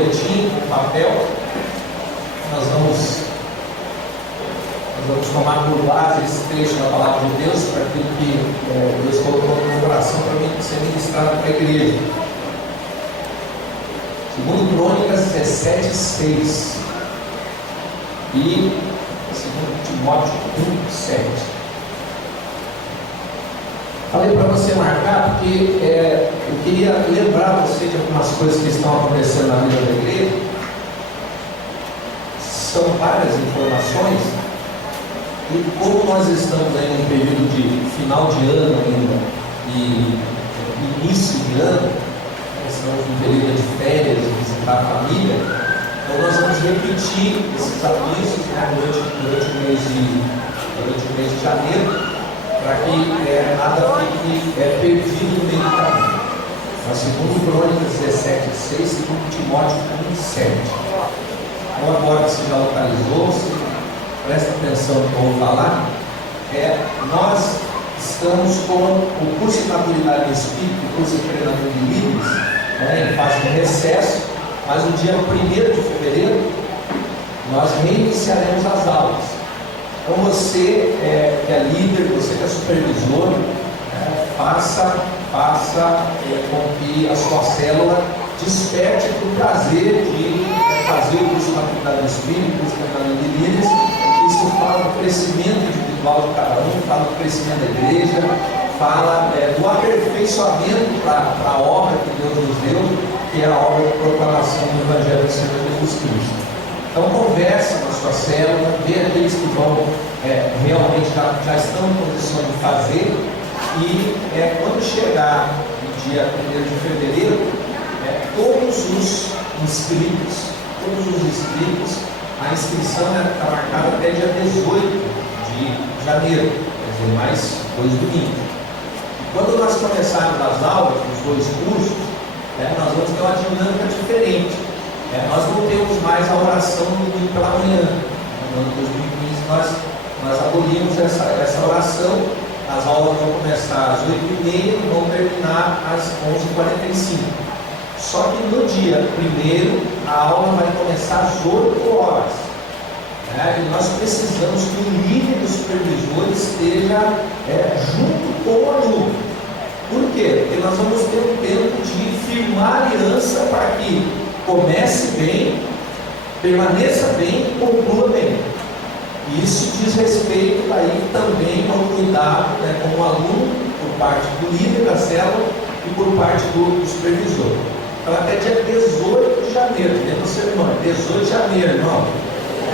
boletim, um papel. Nós vamos tomar por base esse trecho da palavra de Deus para aquilo que Deus colocou no meu coração para mim ser ministrado para a igreja. Segundo Crônicas 17:6 e segundo Timóteo 1:7. Falei para você marcar porque eu queria lembrar você de algumas coisas que estão acontecendo na vida da igreja. São várias informações. E como nós estamos aí num período de final de ano ainda e início de ano, estamos num período de férias, de visitar a família, então nós vamos repetir esses avisos, né, durante o mês de janeiro, para que nada fique perdido no meio do caminho. Mas segundo Crônicas 17:6, segundo Timóteo 1:7. Então agora que você já localizou, você presta atenção no que eu vou falar. Nós estamos com o curso de maturidade do Espírito, o curso de treinamento de líderes, em fase de recesso, mas no dia 1º de fevereiro nós reiniciaremos as aulas. Então você que é líder, você que é supervisor, faça com que a sua célula desperte para o prazer de fazer o curso de maturidade do Espírito, o curso de treinamento de líderes. Isso fala do crescimento individual de cada um, fala do crescimento da igreja, fala do aperfeiçoamento para a obra que Deus nos deu, que é a obra de proclamação do Evangelho do Senhor Jesus Cristo. Então converse na sua célula, vê aqueles que vão realmente já estão em condição de fazer, e quando chegar no dia 1º de fevereiro, todos os inscritos, a inscrição está marcada até dia 18 de janeiro, quer dizer, mais 2 domingos. Quando nós começarmos as aulas, os 2 cursos, nós vamos ter uma dinâmica diferente. Nós não temos mais a oração no domingo pela manhã. No ano 2015 nós abolimos essa oração. As aulas vão começar às 8h30 e vão terminar às 11h45. Só que no dia 1º a aula vai começar às 8 horas. E nós precisamos que o líder dos supervisores esteja junto com o aluno. Por quê? Porque nós vamos ter um tempo de firmar aliança para que comece bem, permaneça bem, conclua bem. E isso diz respeito aí também ao cuidado com o aluno, por parte do líder da célula e por parte do supervisor. Então até dia 18 de janeiro, dentro do seu irmão, 18 de janeiro, irmão.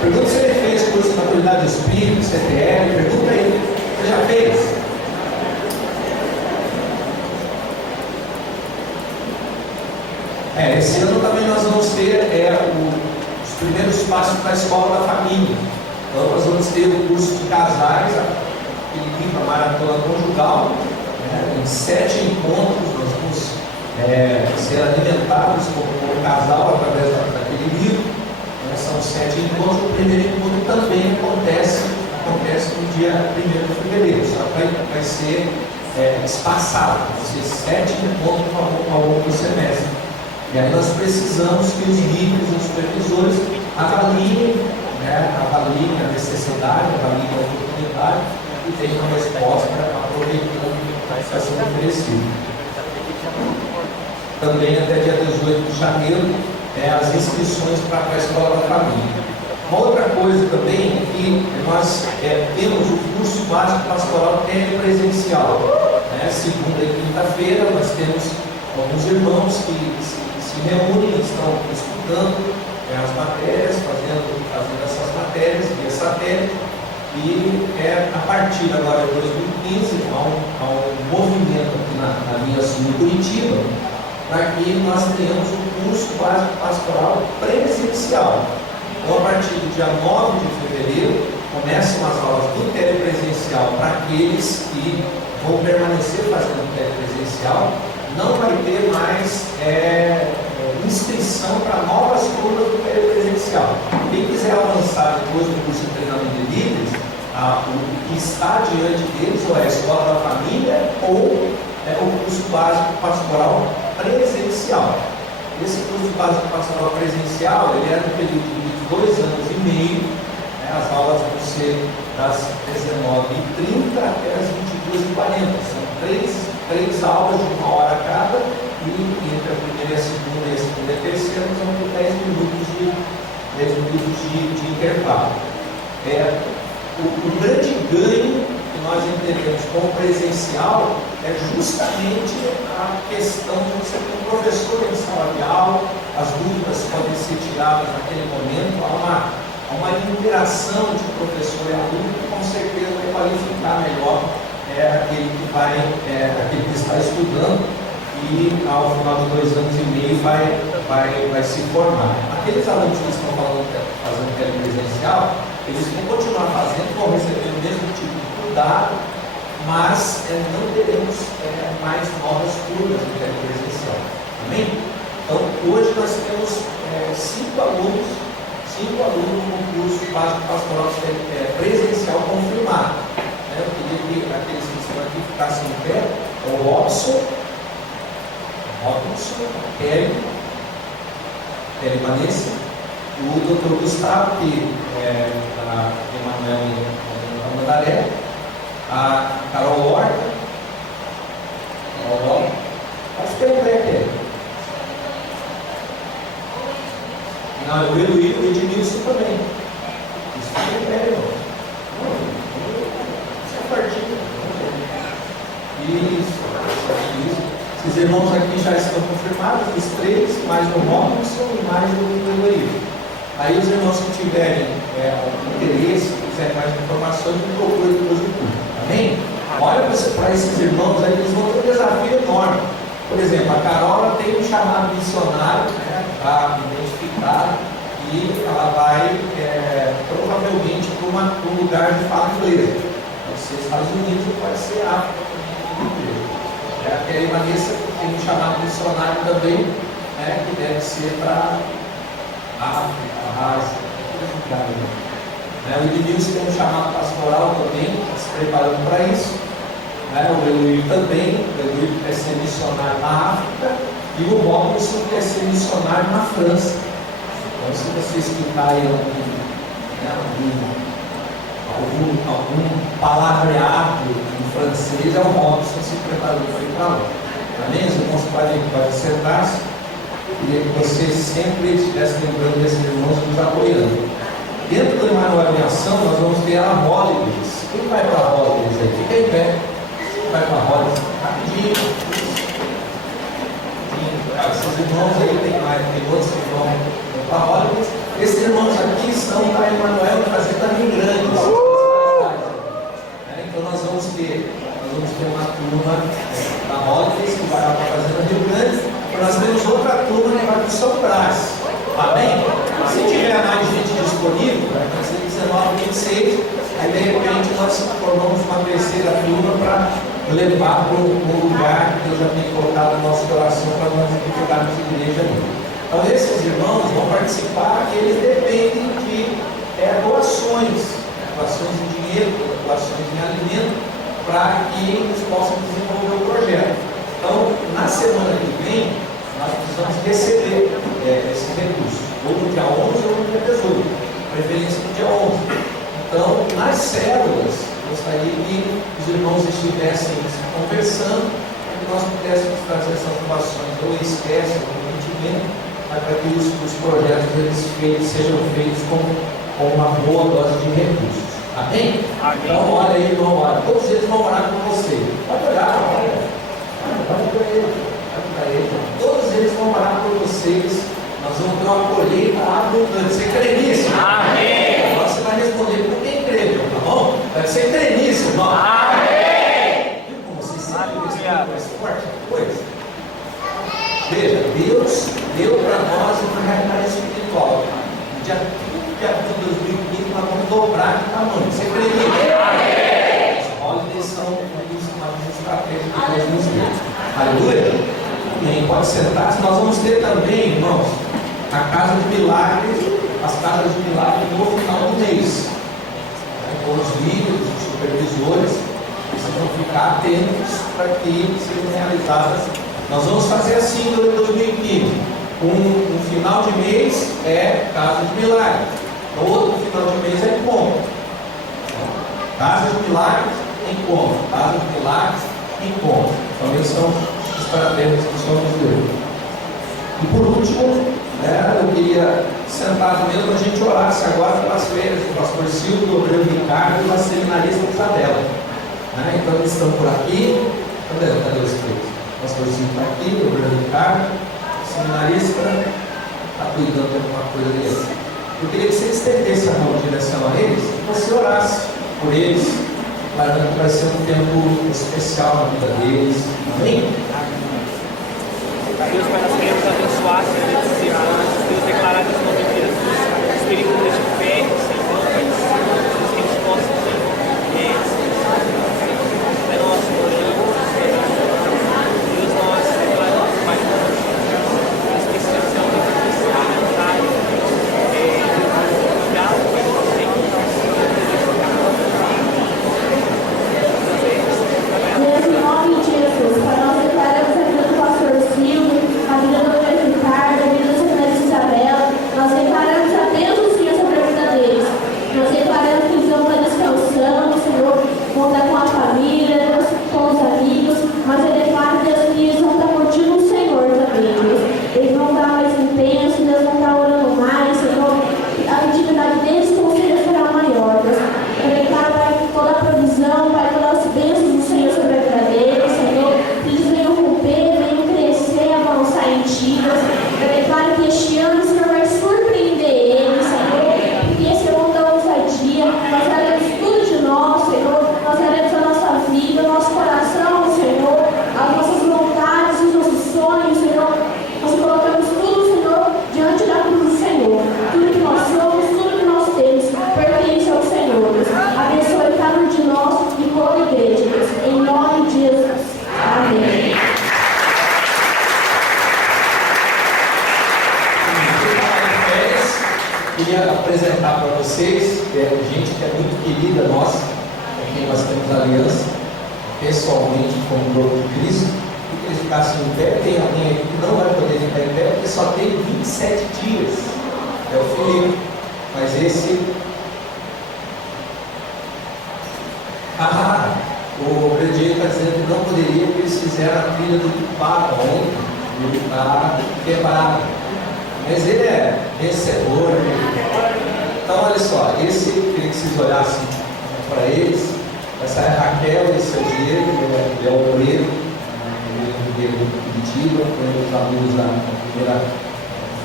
Pergunta se ele fez curso de maturidade do Espírito, CTL, pergunta aí, você já fez? Esse ano também nós vamos ter os primeiros passos para a escola da família. Então nós vamos ter o curso de casais, aquele livro, a maratona conjugal, em 7 encontros nós vamos ser alimentados como casal através daquele livro. São 7 encontros. O primeiro encontro também acontece no dia 1º de fevereiro, só que vai ser espaçado, vai ser 7 encontros ao longo do semestre. E aí nós precisamos que os líderes e os supervisores avaliem a necessidade, avaliem a oportunidade e tenham uma resposta aproveitando o que está sendo oferecido. Também até dia 18 de janeiro, as inscrições para a escola da família. Uma outra coisa também é que nós temos o curso básico pastoral telepresencial. Segunda e quinta-feira nós temos alguns irmãos que se reúnem, estão estudando as matérias, fazendo essas matérias via satélite, e a partir agora de 2015 há um movimento aqui na linha sul de Curitiba, para que nós tenhamos um curso básico pastoral presencial. Então, a partir do dia 9 de fevereiro, começam as aulas do telepresencial para aqueles que vão permanecer fazendo telepresencial. Não vai ter mais inscrição para novas turmas do telepresencial. Quem quiser avançar depois do curso de treinamento de líderes, o que está diante deles ou é a escola da família ou o curso básico pastoral presencial. Esse curso básico pastoral presencial, ele é no período de 2 anos e meio, né? As aulas vão ser das 19h30 até as 22h40. São três aulas de 1 hora cada, e entre a primeira e a segunda e a terceira, nós vamos ter 10 minutos de intervalo. O grande ganho que nós entendemos como presencial é justamente a questão de você ter um professor em sala de aula, as dúvidas podem ser tiradas naquele momento, há uma interação de professor e aluno que com certeza vai qualificar melhor aquele que está estudando, e ao final de 2 anos e meio vai se formar. Aqueles alunos que estão fazendo telepresencial, eles vão continuar fazendo, vão receber o mesmo tipo de cuidado, mas não teremos mais novas turmas de telepresencial. Amém? Então, hoje nós temos 5 alunos no curso básico pastoral presencial confirmado. Eu queria que aqueles que estão aqui ficassem em pé: o Robson, a Kelly Vanessa, o Dr. Gustavo, que é da Emanuel Mandaré, a Carol Horta, pode ficar em pé, Kelly. Não, o Eloy e o Edmilson também. Isso fica em pé, irmão. Isso é partido. Isso. Esses irmãos aqui já estão confirmados, os 3, mais o Robinson e mais o Eloy. Aí os irmãos que tiverem interesse, quiserem mais informações, me procurem depois do culto. Amém? Olha para esses irmãos aí, eles vão ter um desafio enorme. Por exemplo, a Carol tem um chamado missionário, já identificado, e ela vai provavelmente para um lugar de fala inglesa. Pode ser Estados Unidos ou pode ser África também. A Kelly Vanessa tem um chamado missionário também, que deve ser para África, Ásia, todo lugar. O Edmilson tem um chamado pastoral também, está se preparando para isso. O Eloy também, o Eloy quer ser missionário na África, e o Robinson quer ser missionário na França. Então, se você escutar aí algum palavreado em francês, é o Robinson se preparando para ir para lá. Amém? Os irmãos podem sentar-se. Queria que vocês sempre estivessem lembrando desses irmãos nos apoiando. Dentro do Emanuel em Ação, nós vamos ter a Holidays. Quem vai para a Holidays aí? Fica em pé. Quem vai para a Holidays? Rapidinho. Esses irmãos aí, tem outros que vão para a Holidays. Esses irmãos aqui estão para Emanuel e Fazenda Rio Grande. Então nós vamos ter uma turma da Holidays que vai para a Fazenda Rio Grande. E nós temos outra turma que vai para o São Brás. Amém? Se tiver mais gente disponível, vai ser 19, 26, aí de repente nós formamos uma terceira turma para levar para um lugar que Deus já tem colocado no nosso coração para nós divulgarmos a igreja ali. Então esses irmãos vão participar e eles dependem de doações de dinheiro, doações de alimento, para que eles possam desenvolver o projeto. Então, na semana que vem, nós precisamos receber esse recurso, ou no dia 11 ou no dia 18, preferência no dia 11. Então, nas células, gostaria que os irmãos estivessem conversando, para que nós pudéssemos trazer essas doações, ou espécie, ou rendimento, para que os projetos sejam feitos com uma boa dose de recursos. Amém? Amém. Então, olha aí, irmão, olha. Todos eles vão orar com você. Pode olhar, olha para ele. Todos eles vão orar por vocês. Nós vamos ter uma colheita abundante. Você crê nisso? Amém. Agora você vai responder por quem crê, tá bom? Você crê nisso, irmão? Amém. Viu como vocês sabem que isso é mais forte depois? Veja, Deus deu para nós uma realidade espiritual. No dia 30 de abril de 2015, nós vamos dobrar de tamanho. Você crê nisso? Amém. As holidays são uma estratégia que Deus nos deu. Aleluia. Amém. Pode sentar-se. Nós vamos ter também, irmãos, a casa de milagres, as casas de milagres no final do mês. Com os líderes, os supervisores, precisam ficar atentos para que sejam realizadas. Nós vamos fazer assim durante 2015. Um final de mês é Casa de Milagres. No outro final de mês é encontro. Casa de Milagres, encontro. Casa de Milagres, encontro. Também são estratégias que somos Deus. E por último, eu queria sentar mesmo a gente orasse agora pelas férias do pastor Silvio, do obreiro Ricardo e da seminarista Isabela. Então eles estão por aqui. Cadê os três? O pastor Silvio está aqui, o obreiro Ricardo, o seminarista está cuidando de alguma coisa deles. Eu queria que você estendesse a mão em direção a eles e você orasse por eles, declarando que vai ser um tempo especial na vida deles. Amém? Deus, Pai, nós queremos abençoar esses irmãos, Deus, declarar que nós não temos espírito de fé, Senhor, Pai, Deus, que eles possam, Senhor, é nosso oramos, Deus, nós declaramos, Pai, nós precisamos ser uma pessoa necessária, diálogo, Pai, Deus, em nome de Jesus, Pai, nós declaramos a vida do pastor Silvio, a vida do Pedro Ricardo, a vida do seminarista Isabela. Nós declaramos a Deus do Senhor sobre a vida deles. Nós declaramos que eles vão estar descansando, Senhor, vão estar com a família, Deus, com os amigos, mas eu declaro, Deus, que eles vão estar curtindo o Senhor também, Deus. Eles vão estar mais intensos, Deus, vão estar orando mais, Senhor. A intimidade deles com o Senhor será maior, Deus. Eu declaro, Pai, toda a provisão, Pai, todas as bênçãos do Senhor sobre a vida deles, Senhor. Que eles venham romper, venham crescer, avançar em Ti, Deus. Eu declaro que este ano o Senhor vai surpreender eles, Senhor. Porque esse é o ano da ousadia. Nós daremos tudo de nós, Senhor. Nós daremos a nossa vida, o nosso coração, Senhor. As nossas vontades, os nossos sonhos, Senhor. Nós colocamos tudo, Senhor, diante da cruz do Senhor. Tudo que nós somos, tudo que nós temos, pertence ao Senhor, Deus. Abençoe cada um de nós e toda a igreja, Deus. Em nome de Jesus. Amém. Queria apresentar para vocês gente que é muito querida nossa, com quem nós temos aliança, pessoalmente como corpo de Cristo. E que eles ficassem em pé. Tem alguém aqui que não vai poder ficar em pé, porque só tem 27 dias. É o Felipe. Mas esse. O Bredier está dizendo que não poderia, porque eles fizeram a trilha do Papa ontem. Ele está quebrado. Mas ele é vencedor. Então, olha só, esse eu queria que vocês olhassem para eles. Essa é a Raquel, esse é o Diego, ele é o obreiro, ele é o Diego de Curitiba, foi um dos alunos da primeira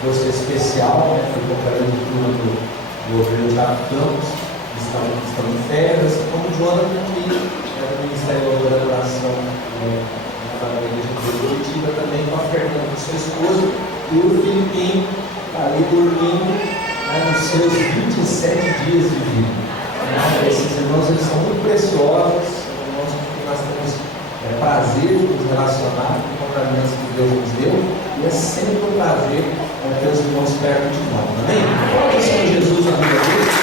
força especial, foi companheiro de turma do obreiro Thiago Campos, estão em férias, como o Jonathan, que é do Ministério da Adoração da Igreja de Curitiba, também com a Fernanda, sua esposa, e o Filipinho está ali dormindo nos seus 27 dias de vida. Esses irmãos, eles são muito preciosos, irmãos que nós temos prazer de nos relacionar com a aliança que Deus nos deu, e é sempre um prazer ter os irmãos perto de nós. Amém? Coloque o Senhor Jesus na vida deles.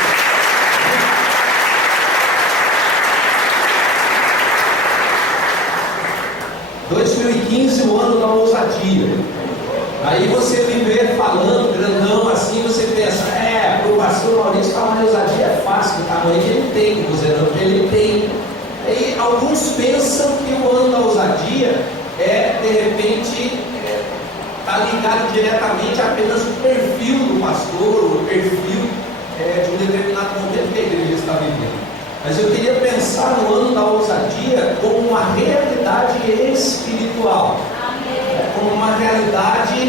2015, o ano da ousadia. Aí você viver falando grandão assim, você pensa, para o pastor Maurício falar de ousadia é fácil, o tamanho que ele tem, o zerão que ele tem. Aí alguns pensam que o ano da ousadia de repente, está ligado diretamente apenas ao perfil do pastor, o perfil de um determinado momento que a igreja está vivendo. Mas eu queria pensar no ano da ousadia como uma realidade espiritual. Como uma realidade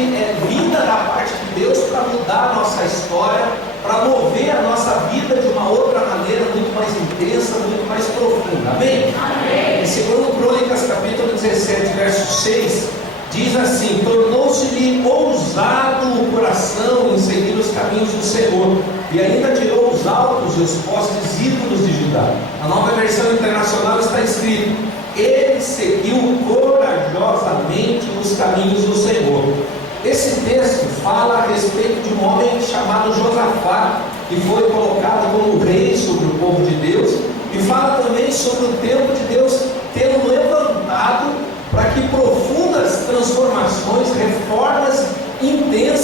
vinda da parte de Deus para mudar a nossa história, para mover a nossa vida de uma outra maneira muito mais intensa, muito mais profunda. Amém? Amém. Em 2 Crônicas, capítulo 17, verso 6, diz assim: tornou-se-lhe ousado o coração em seguir os caminhos do Senhor, e ainda tirou os altos e os postes ídolos de Judá. A Nova Versão Internacional está escrito: ele seguiu corajosamente os caminhos do Senhor. Esse texto fala a respeito de um homem chamado Josafá, que foi colocado como rei sobre o povo de Deus, e fala também sobre o tempo de Deus tê-lo levantado para que profundas transformações, reformas intensas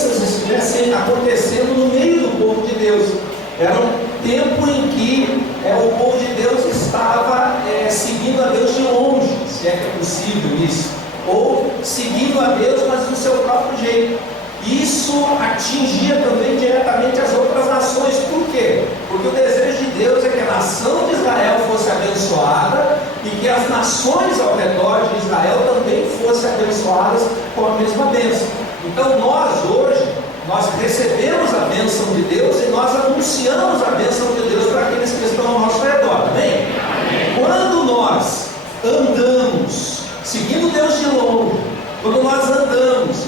Era um tempo em que o povo de Deus estava seguindo a Deus de longe, se é que é possível isso, ou seguindo a Deus, mas do seu próprio jeito. Isso atingia também diretamente as outras nações. Por quê? Porque o desejo de Deus é que a nação de Israel fosse abençoada e que as nações ao redor de Israel também fossem abençoadas com a mesma bênção. Então nós hoje, nós recebemos a bênção de Deus e nós anunciamos a bênção de Deus para aqueles que estão ao nosso redor, amém? Quando nós andamos seguindo Deus de longe, quando nós andamos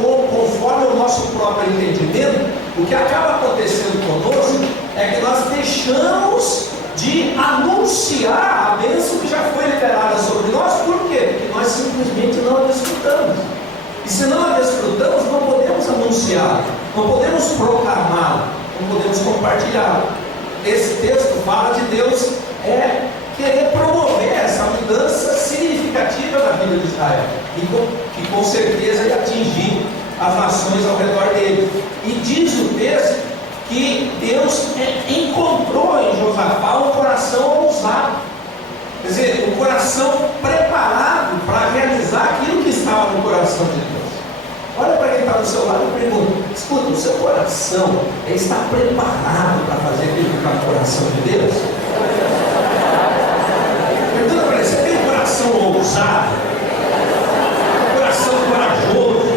conforme o nosso próprio entendimento, o que acaba acontecendo conosco é que nós deixamos de anunciar a bênção que já foi liberada sobre nós. Por quê? Porque nós simplesmente não a desfrutamos. E se não a desfrutamos, não podemos anunciar, não podemos proclamar, não podemos compartilhar. Esse texto fala de Deus querer promover essa mudança significativa na vida de Israel, e que com certeza ia atingir as nações ao redor dele. E diz o texto que Deus encontrou em Josafá um coração ousado, quer dizer, um coração preparado para realizar aquilo que estava no coração de Deus. Olha para quem está do seu lado e pergunta: escuta, o seu coração está preparado para fazer aquilo que está no coração de Deus? Pergunta para ele: você tem um coração ousado? Um coração corajoso?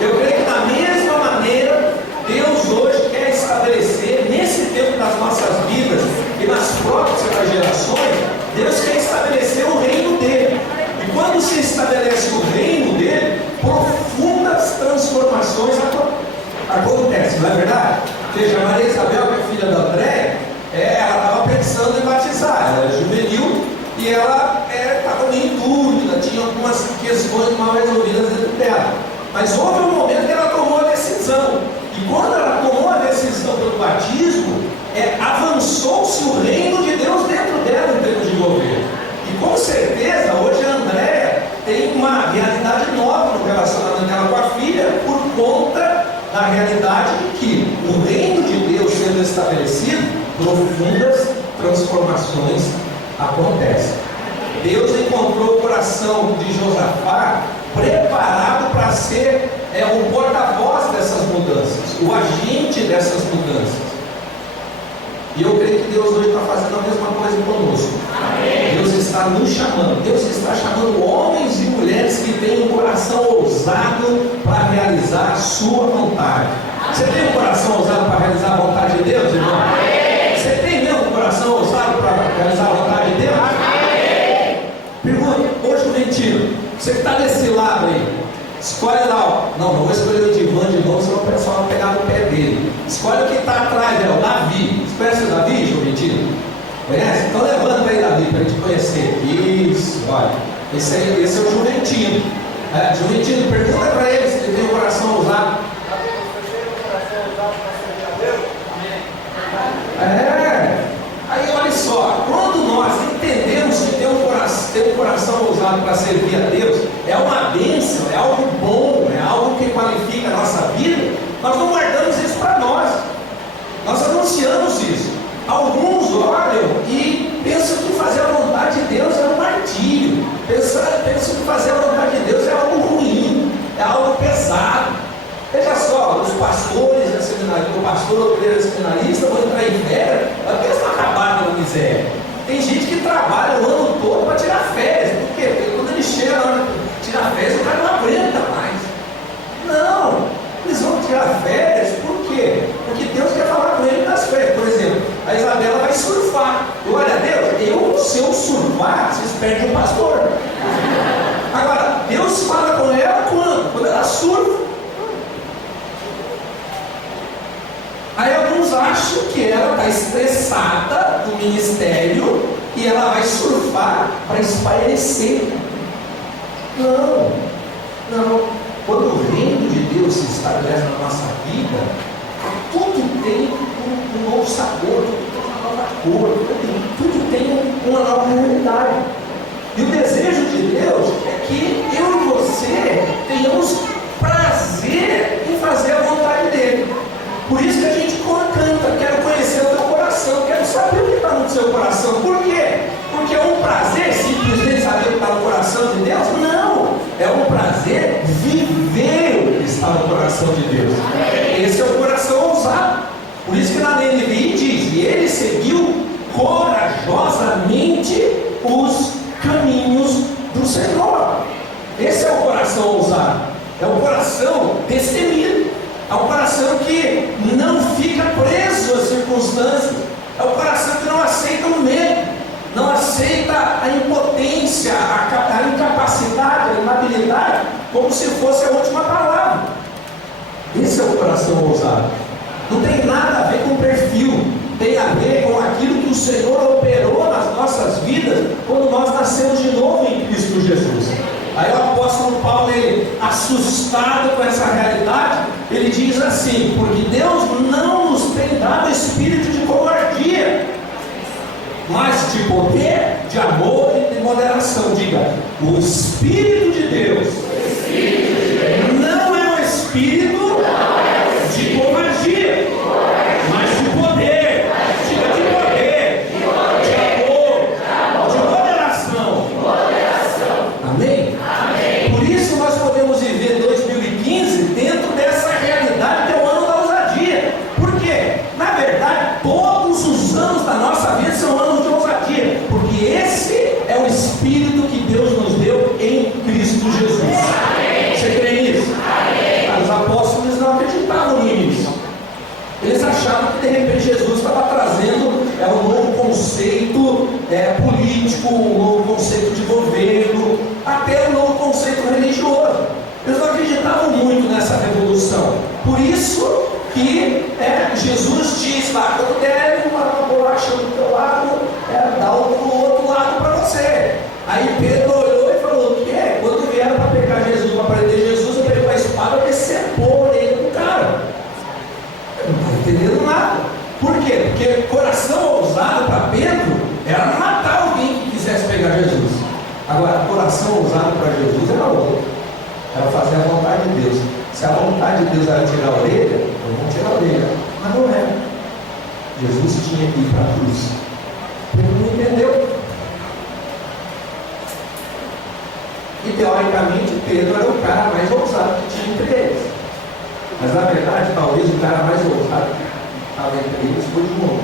Eu creio que da mesma maneira, Deus hoje quer estabelecer, nesse tempo das nossas vidas e nas próximas gerações, Deus quer estabelecer o reino dele. E quando se estabelece o reino dele, profundas transformações acontecem, não é verdade? Veja, a Maria Isabel, que é filha da Andréia, ela estava pensando em batizar, ela era juvenil e ela estava meio em dúvida, tinha algumas questões mal resolvidas dentro dela. Mas houve um momento que ela tomou a decisão, e quando ela tomou a decisão pelo batismo, avançou-se o reino de Deus dentro dela em termos de governo. E com certeza, hoje a Andréia tem uma realidade nova no relacionamento dela com a filha, por conta da realidade de que o reino de Deus sendo estabelecido, profundas transformações acontecem. Deus encontrou o coração de Josafá preparado para ser o porta-voz dessas mudanças, o agente dessas mudanças. E eu creio que Deus hoje está fazendo a mesma coisa conosco. Amém. Deus está nos chamando, Deus está chamando homens e mulheres que têm um coração ousado para realizar a sua vontade. Você tem um coração ousado para realizar a vontade de Deus, irmão? Amém. Você tem mesmo um coração ousado para realizar a vontade de Deus? Amém. Pergunta, hoje o mentiro, você que está desse lado aí, escolhe lá, não vou escolher o Divan de novo, senão o pessoal vai pegar no pé dele. Escolhe o que está atrás, o Davi. Você conhece o Davi, Juventino? Conhece? Então levanta aí, Davi, para a gente conhecer. Isso, olha. Esse é o Juventino. Juventino, pergunta para ele se ele tem um coração ousado. Aí olha só, quando nós entendemos que ter um coração ousado para servir a Deus é uma bênção, é algo bom, é algo que qualifica a nossa vida, nós não guardamos isso para nós, nós anunciamos isso. Alguns olham e pensam que fazer a vontade de Deus é um martírio, pensam que fazer a vontade de Deus é algo ruim, é algo pesado. Veja só, os pastores, o pastor ou seminarista vão entrar em férias, porque eles estão acabados na miséria. Tem gente que trabalha o ano todo para tirar férias. Por quê? Porque quando ele chega na hora de tirar férias, o cara não aguenta mais. Não, eles vão tirar férias, por quê? Porque Deus quer falar com ele nas férias. Por exemplo, a Isabela vai surfar. Glória a Deus, se eu surfar, vocês perdem o pastor. Agora, Deus fala com ela quando? Quando ela surfa. Aí alguns acham que ela está estressada do ministério e ela vai surfar para espairecer. Não. Quando o reino de Deus se estabelece na nossa vida, tudo tem um novo sabor, tudo tem uma nova cor, tudo tem uma nova realidade. E o desejo de Deus é que eu e você tenhamos prazer em fazer a vontade dele. no seu coração. Por quê? Porque é um prazer simplesmente saber o que está no coração de Deus? Não! É um prazer viver o que está no coração de Deus. Esse é o coração ousado. Por isso que na NVI diz: e ele seguiu corajosamente os caminhos do Senhor. Esse é o coração ousado. É o coração destemido. É o coração que não fica preso às circunstâncias. É o coração que não aceita o medo, não aceita a impotência, a incapacidade, a inabilidade, como se fosse a última palavra. Esse é o coração ousado. Não tem nada a ver com perfil, tem a ver com aquilo que o Senhor operou nas nossas vidas quando nós nascemos de novo em Cristo Jesus. Aí o apóstolo Paulo, ele, assustado com essa realidade, ele diz assim: porque Deus não nos tem dado espírito de covardia, mas de poder, de amor e de moderação. Diga: o Espírito de Deus não é um espírito de covardia, mas de poder. Diga: de poder, de amor, de moderação. Amém? Por isso nós podemos viver 2015 dentro dessa realidade que é o ano da ousadia. Por quê? Na verdade, todos os anos da nossa vida são anos de ousadia, porque esse é o Espírito que Deus nos deu em Cristo Jesus. Você crê nisso? Os apóstolos não acreditavam nisso. Eles achavam que de repente Jesus estava trazendo um novo conceito político, um novo conceito de governo, até um novo conceito religioso. Eles não acreditavam muito nessa revolução. Por isso que Jesus diz lá: quando der uma bolacha do teu lado, dá o outro lado para você. Aí Pedro olhou e falou: o quê? Quando vieram para pegar Jesus, para prender Jesus, eu pegou a espada e decepou a orelha do cara. Não está entendendo nada. Por quê? Porque coração ousado para Pedro era matar alguém que quisesse pegar Jesus. Agora, coração ousado para Jesus era outro. Era fazer a vontade de Deus. Se a vontade de Deus era tirar a orelha, eu vou tirar a orelha. Mas não era. Jesus tinha que ir para a cruz. Pedro não entendeu. E teoricamente Pedro era o cara mais ousado que tinha entre eles. Mas na verdade, talvez o cara mais ousado que estava entre eles foi João.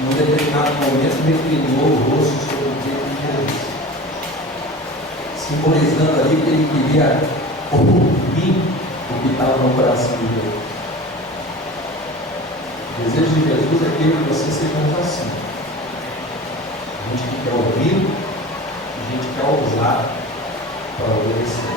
Num determinado momento, reclinou o rosto sobre o peito de Jesus, simbolizando ali que ele queria ouvir o que estava no coração de Deus. O desejo de Jesus é que você sejamos assim. A gente que quer ouvir, a gente quer ousar para obedecer.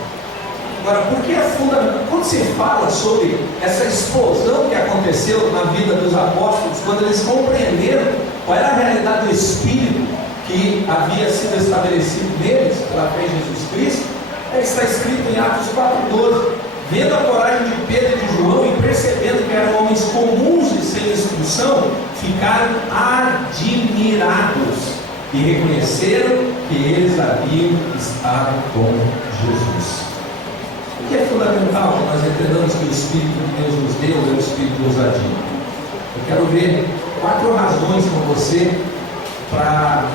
Agora, por que é fundamental? Quando se fala sobre essa explosão que aconteceu na vida dos apóstolos, quando eles compreenderam qual era a realidade do Espírito que havia sido estabelecido neles pela fé em Jesus Cristo, está escrito em Atos 4,12: vendo a coragem de Pedro e de João e percebendo que eram homens comuns e sem instrução, ficaram admirados e reconheceram que eles haviam estado com Jesus. O que é fundamental que nós entendamos que o Espírito que Deus nos deu é o Espírito de ousadia. Eu quero ver 4 razões com você para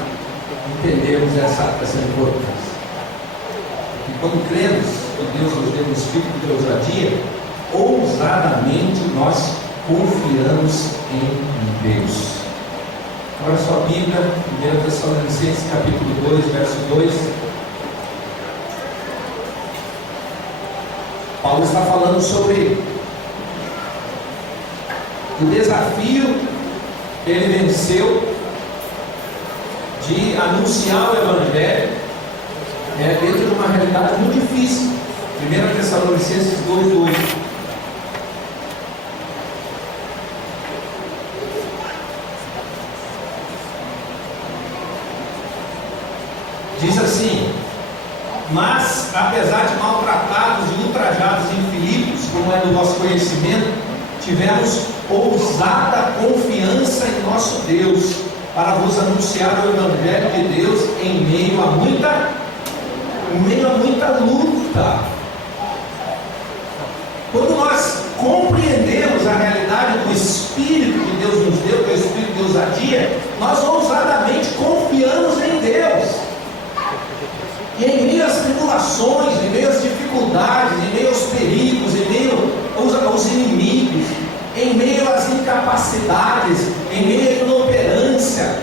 entendermos essa importância. E quando cremos que Deus nos deu um Espírito de ousadia, ousadamente nós confiamos em Deus. Agora sua Bíblia, 1 Tessalonicenses capítulo 2, verso 2. Paulo está falando sobre o desafio que ele venceu de anunciar o Evangelho dentro de uma realidade muito difícil. 1 Tessalonicenses 2:8. Diz assim: mas, apesar de maltratados e ultrajados em Filipos, como é do vosso conhecimento, tivemos ousada confiança em nosso Deus, para vos anunciar o Evangelho de Deus em meio a muita luta. Quando nós compreendemos a realidade do Espírito que Deus nos deu, que é o Espírito de ousadia, ousadia, nós ousadamente confiamos em Deus. E em meio às tribulações, em meio às dificuldades, em meio aos perigos, em meio aos inimigos, em meio às incapacidades, em meio à inoperância,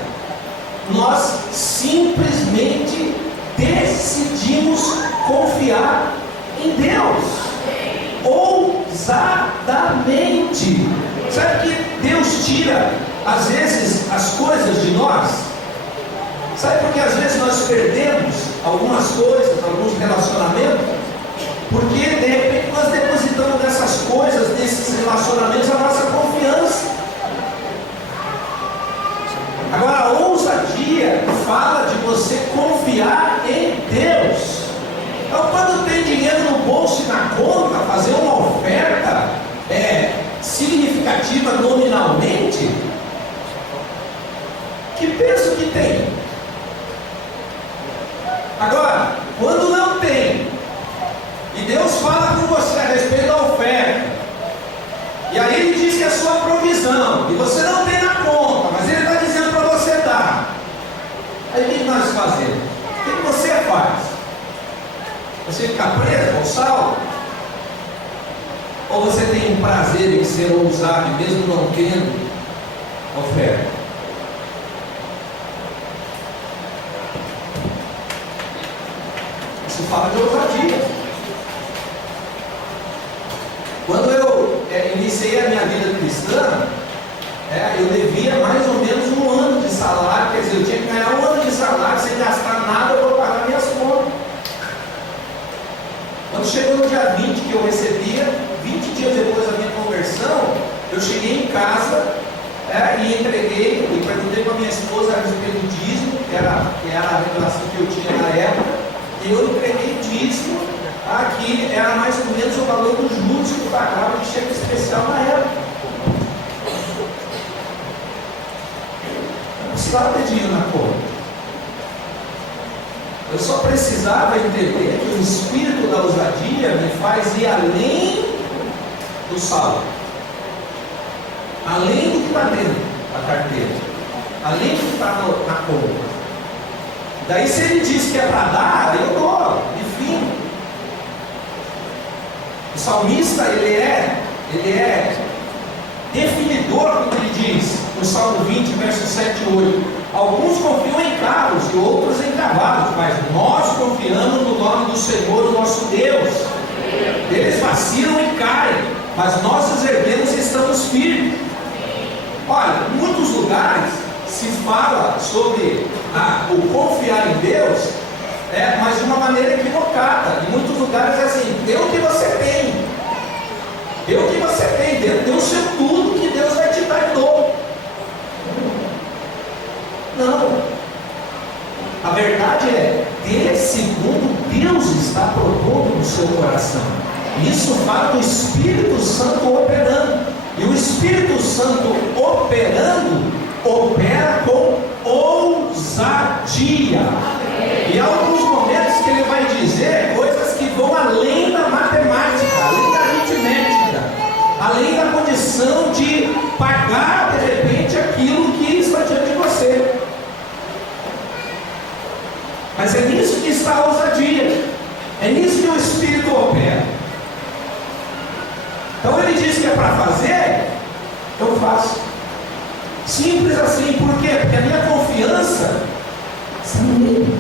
nós simplesmente decidimos confiar em Deus, ousadamente. Sabe que Deus tira, às vezes, as coisas de nós? Sabe por que às vezes nós perdemos algumas coisas, alguns relacionamentos? Porque de repente nós depositamos nessas coisas, nesses relacionamentos, a nossa confiança. Agora, a ousadia fala de você confiar em Deus. Então, quando tem dinheiro no bolso e na conta, fazer uma oferta significativa nominalmente, que peso que tem? Agora, quando não tem, e Deus fala com você a respeito da oferta, e aí Ele diz que é a sua provisão, e você não tem na conta, mas Ele está dizendo para você dar. Aí o que nós fazemos? O que você faz? Você fica preso ao sal? Ou você tem um prazer em ser ousado, mesmo não tendo oferta? Isso fala de ousadia. Quando eu iniciei a minha vida cristã, eu devia mais ou menos 1 ano de salário, quer dizer, eu tinha que ganhar 1 ano de salário sem gastar nada para pagar minhas contas. Quando chegou no dia 20 que eu recebia, 20 dias depois da minha conversão, eu cheguei em casa e entreguei, e perguntei para minha esposa a respeito do dízimo, que era a revelação que eu tinha na época, e eu entreguei o dízimo, que era mais ou menos o valor dos juros que eu pagava de cheque especial na época. Eu precisava ter dinheiro na conta. Eu só precisava entender que o espírito da ousadia me faz ir além do saldo, além do que está dentro da carteira, além do que está na conta. Daí, se Ele diz que é para dar, eu dou, enfim. O salmista, ele é definidor quando ele diz, no Salmo 20, versos 7 e 8, alguns confiam em carros e outros em cavalos, mas nós confiamos no nome do Senhor, o nosso Deus. Eles vacilam e caem, mas nós nos erguemos e estamos firmes. Olha, em muitos lugares se fala sobre o confiar em Deus, mas de uma maneira equivocada. Em muitos lugares é assim: dê o que você tem, dê o que você tem, dê o seu tudo que Deus vai te dar em dobro. Não, a verdade é, dê segundo Deus está propondo no seu coração. Isso fala do Espírito Santo operando, e o Espírito Santo operando, opera com ousadia. E há alguns momentos que ele vai dizer coisas que vão além da matemática, além da aritmética, além da condição de pagar de repente aquilo que está diante de você. Mas é nisso que está a ousadia, é nisso que o Espírito opera. Então ele diz que é para fazer, eu faço. Simples assim. Por quê? Porque a minha confiança está nele.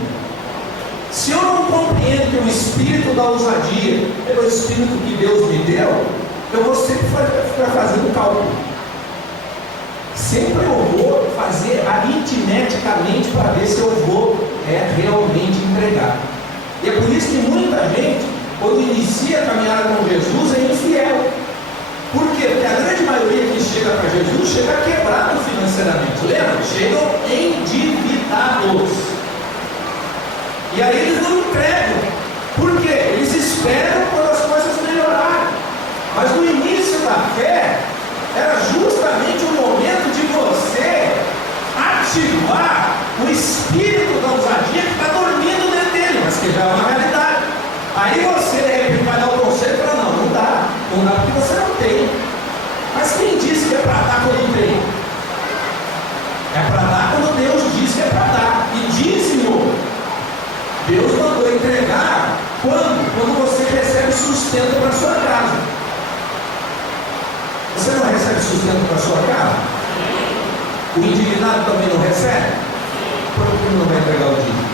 Se eu não compreendo que o Espírito da ousadia é o Espírito que Deus me deu, eu vou sempre ficar fazendo cálculo. Sempre eu vou fazer aritmeticamente para ver se eu vou realmente entregar. E é por isso que muita gente, quando inicia a caminhada com Jesus, é infiel. Por quê? Porque a grande maioria que chega para Jesus chega quebrado financeiramente. Lembra? Chegam endividados. E aí eles não entregam. Por quê? Eles esperam quando as coisas melhorarem. Mas no início da fé, era justamente o momento de você ativar o espírito da ousadia que está dormindo dentro dele, mas que já é uma realidade. Aí você de repente vai dar o conselho para não dá porque você não tem. Mas quem disse que é para dar quando tem? É para dar quando Deus diz que é para dar. E dízimo, Deus mandou entregar quando? Quando você recebe sustento para a sua casa. Você não recebe sustento para a sua casa? O indignado também não recebe? Por que ele não vai entregar o dízimo?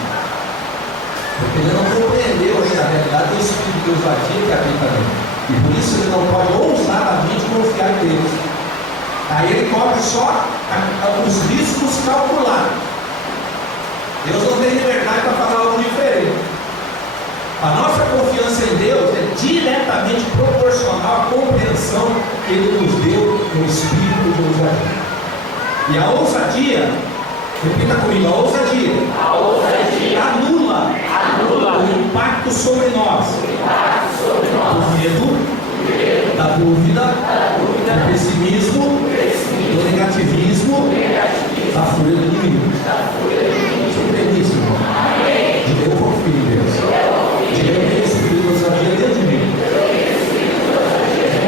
Porque ele não compreendeu ainda a realidade do espírito de ousadia que habita nele. E por isso ele não pode ousadamente confiar em Deus. Aí ele corre só os riscos calculados. Deus não tem liberdade para falar algo diferente. A nossa confiança em Deus é diretamente proporcional à compreensão que Ele nos deu no espírito de ousadia. E a ousadia, repita comigo, a ousadia anula o impacto sobre nós do medo, da dúvida, do pessimismo, do negativismo, da fúria do inimigo. Você entende isso, irmão? Eu confio em Deus. Diga que o espírito de ousadia dentro de mim.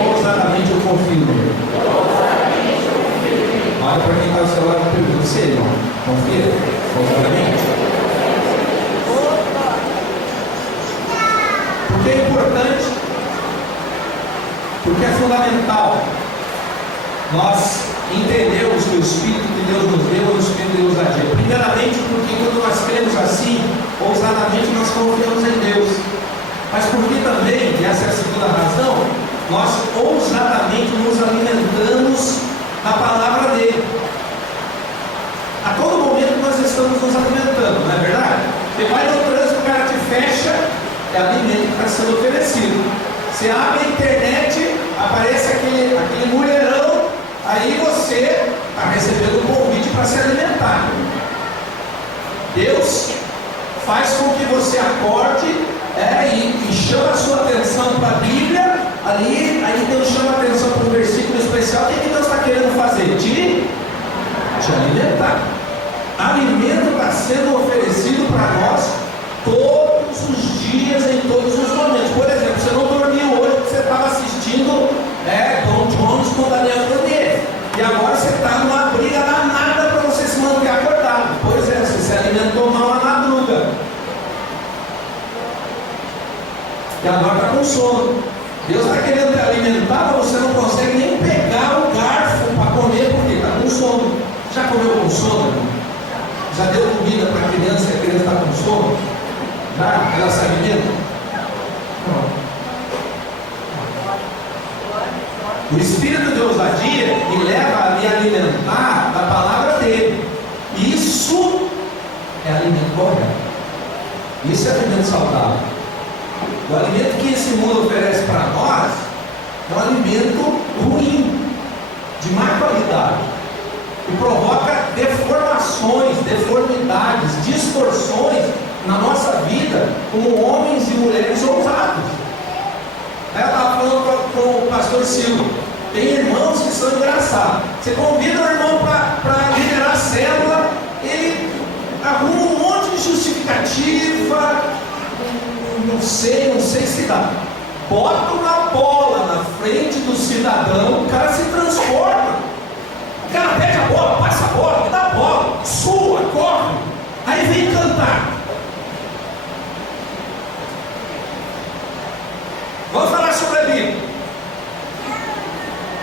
Ousadamente eu confio nele. Olha para quem está ao seu lado e pergunta: você, irmão, confia ousadamente? Porque é importante, porque é fundamental nós entendermos que o Espírito que Deus nos deu é o Espírito de ousadia. Primeiramente, porque quando nós cremos assim, ousadamente nós confiamos em Deus. Mas porque também, e essa é a segunda razão, nós ousadamente nos alimentamos da palavra dele. A todo momento nós estamos nos alimentando, não é verdade? Você vai no trânsito, o cara te fecha, é alimento que está sendo oferecido. Você abre a internet, aparece aquele mulherão, aí você está recebendo um convite para se alimentar. Deus faz com que você acorde e chama a sua atenção para a Bíblia. Aí Deus chama a atenção para um versículo especial. O que Deus está querendo fazer? Te alimentar. Alimento está sendo oferecido para nós todos os dias, em todos os momentos. Por exemplo, você não dormiu hoje porque você estava assistindo Tom Jones com Daniel Daniel. E agora você está numa briga danada para você se manter acordado. Pois é, você se alimentou mal na madruga. E agora está com sono. Deus está querendo te alimentar, mas você não consegue nem pegar o garfo para comer porque está com sono. Já comeu com sono, irmão? Já deu comida para a criança e a criança está com sono? Já? Ela se alimenta? Não. O espírito de ousadia me leva a me alimentar da palavra dele. Isso é alimento correto. Isso é alimento saudável. O alimento que esse mundo oferece para nós é um alimento ruim, de má qualidade, e provoca deformações, deformidades, distorções na nossa vida como homens e mulheres ousados. Eu estava falando com o pastor Silvio, tem irmãos que são engraçados. Você convida o irmão para liderar a célula, ele arruma um monte de justificativa, não sei se dá. Bota uma bola na frente do cidadão, o cara se transforma. O cara pede a bola, passa a bola, me dá a bola, sua, corre. Aí vem cantar. Vamos falar sobre a Bíblia.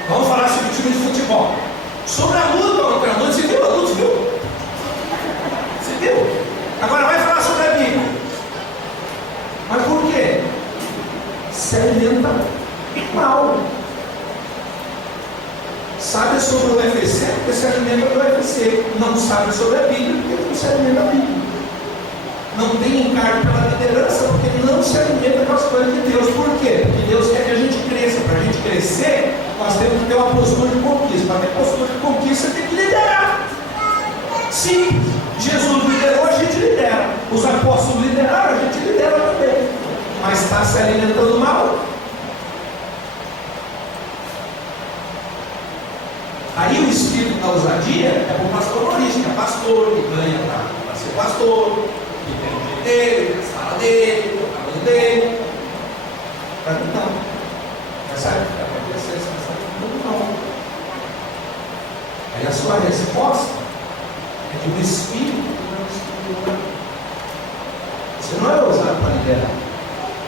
Vamos falar sobre o time de futebol. Sobre a luta, você viu a luta, viu? Você viu? Agora vai falar sobre a Bíblia. Mas por quê? Se alimenta mal. Sabe sobre o UFC porque se alimenta do UFC. Não sabe sobre a Bíblia porque não se alimenta da Bíblia. Não tem encargo pela liderança porque não se alimenta com as coisas de Deus. Por quê? Porque Deus quer que a gente cresça. Para a gente crescer, nós temos que ter uma postura de conquista. Para ter postura de conquista, tem que liderar. Sim, Jesus liderou, a gente lidera. Os apóstolos lideraram, a gente lidera também. Mas está se alimentando mal. Aí o espírito da ousadia é para o pastor Maurício, que é pastor, que ganha para ser pastor, que tem o dia dele, a sala dele, o trabalho dele. Para mim não. Mas sabe o que vai acontecer? Não. Aí a sua resposta o Espírito não é o Espírito. Você não é ousado para liderar.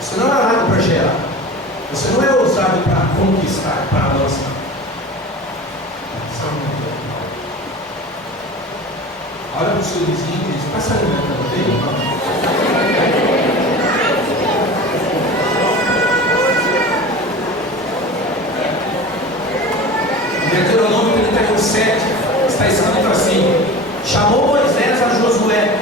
Você não é ousado para gerar. Você não é ousado para conquistar, para avançar. Olha para o seu vizinho e diz: está se alimentando bem? Deuteronômio 31:7 está escrito assim: chamou Moisés a Josué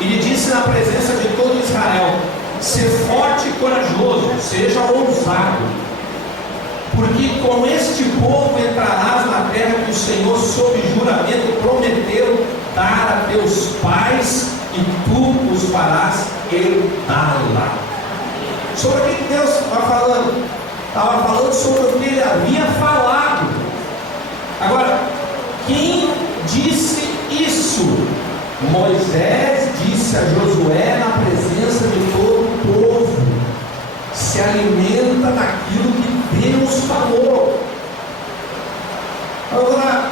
e lhe disse na presença de todo Israel: ser forte e corajoso, seja ousado, porque com este povo entrarás na terra que o Senhor sob juramento prometeu dar a teus pais, e tu os farás herdá-la. Sobre o que Deus está falando? Estava falando sobre o que ele havia falado. Agora, quem disse isso? Moisés disse a Josué na presença de todo o povo: se alimenta daquilo que Deus falou. Agora,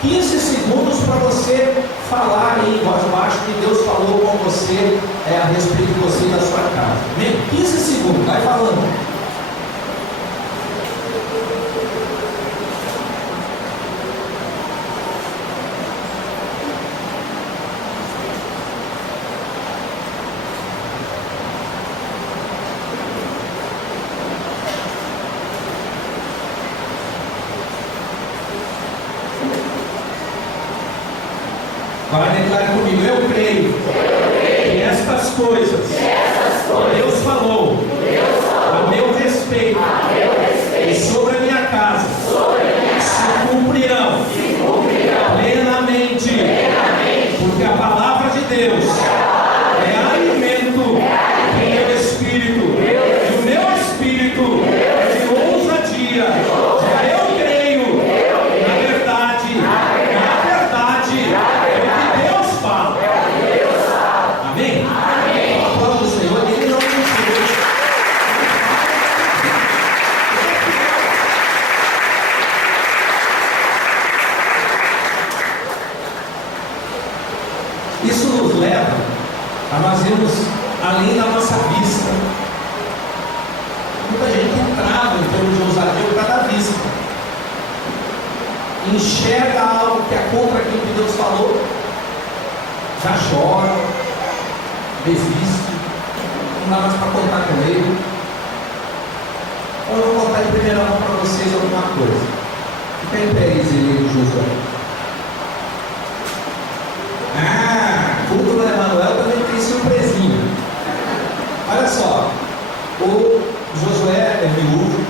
15 segundos para você falar em voz baixa que Deus falou com você a respeito de você e da sua casa. 15 segundos, vai falando. Vai declarar comigo: eu creio que estas coisas Deus falou a meu respeito e sobre a minha casa se cumprirão plenamente, porque a palavra de Deus é alimento do meu espírito, e o meu espírito é de ousadia. Eu creio na verdade, amém? A palavra do Senhor, ele não mentiu. Isso nos leva a nós irmos além da nossa vista. Muita gente trava em termos de ousadia por causa da vista. Enxerga algo que é contra aquilo que Deus falou, já chora, desiste, não dá mais para contar com ele. Eu vou contar de primeira mão para vocês alguma coisa. Fica em pé, Eliseu Josué. Culto do Emanuel também tem surpresinha. Olha só, o Josué é viúvo,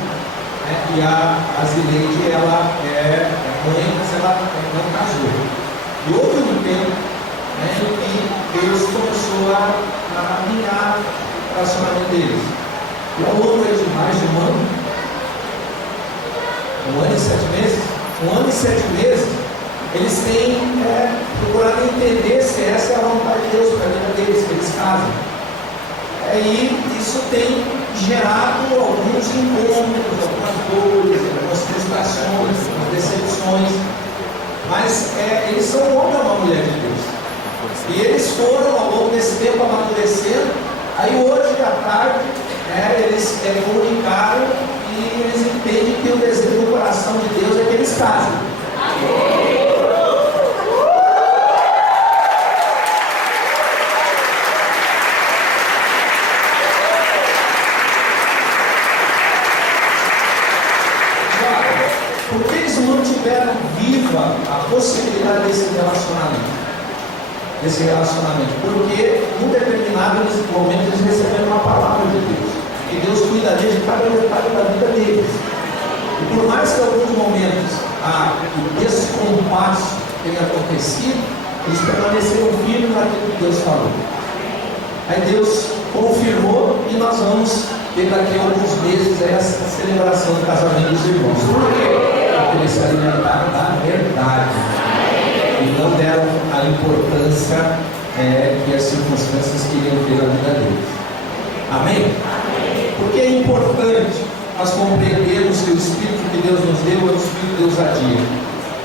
e a Zileide, ela é mãe, mas ela não casou. E houve um tempo em que Deus começou a alinhar o relacionamento deles. E ao longo de mais de um ano e 7 meses, 1 ano e 7 meses, eles têm procurado entender se essa é a vontade de Deus para a vida deles, que eles casam. E isso tem gerado alguns incômodos, algumas dores, algumas frustrações, algumas decepções. Mas eles são um homem e uma mulher de Deus. E eles foram, ao longo desse tempo, amadurecendo. Aí hoje, à tarde, eles comunicaram e eles entendem que o desejo do coração de Deus é que eles casem. Amém. Por que eles mantiveram viva a possibilidade desse relacionamento? Porque em um determinado momento eles receberam uma palavra de Deus, que Deus cuidaria de cada detalhe da vida deles. E por mais que em alguns momentos o descompasso tenha acontecido, eles permaneceram firmes naquilo que Deus falou. Aí Deus confirmou e nós vamos ter daqui a alguns meses essa celebração do casamento dos irmãos. Por quê? Porque eles se alimentaram da verdade e não deram a importância que as circunstâncias queriam ter na vida deles. Amém? Porque é importante nós compreendermos que o Espírito que Deus nos deu é o Espírito de ousadia.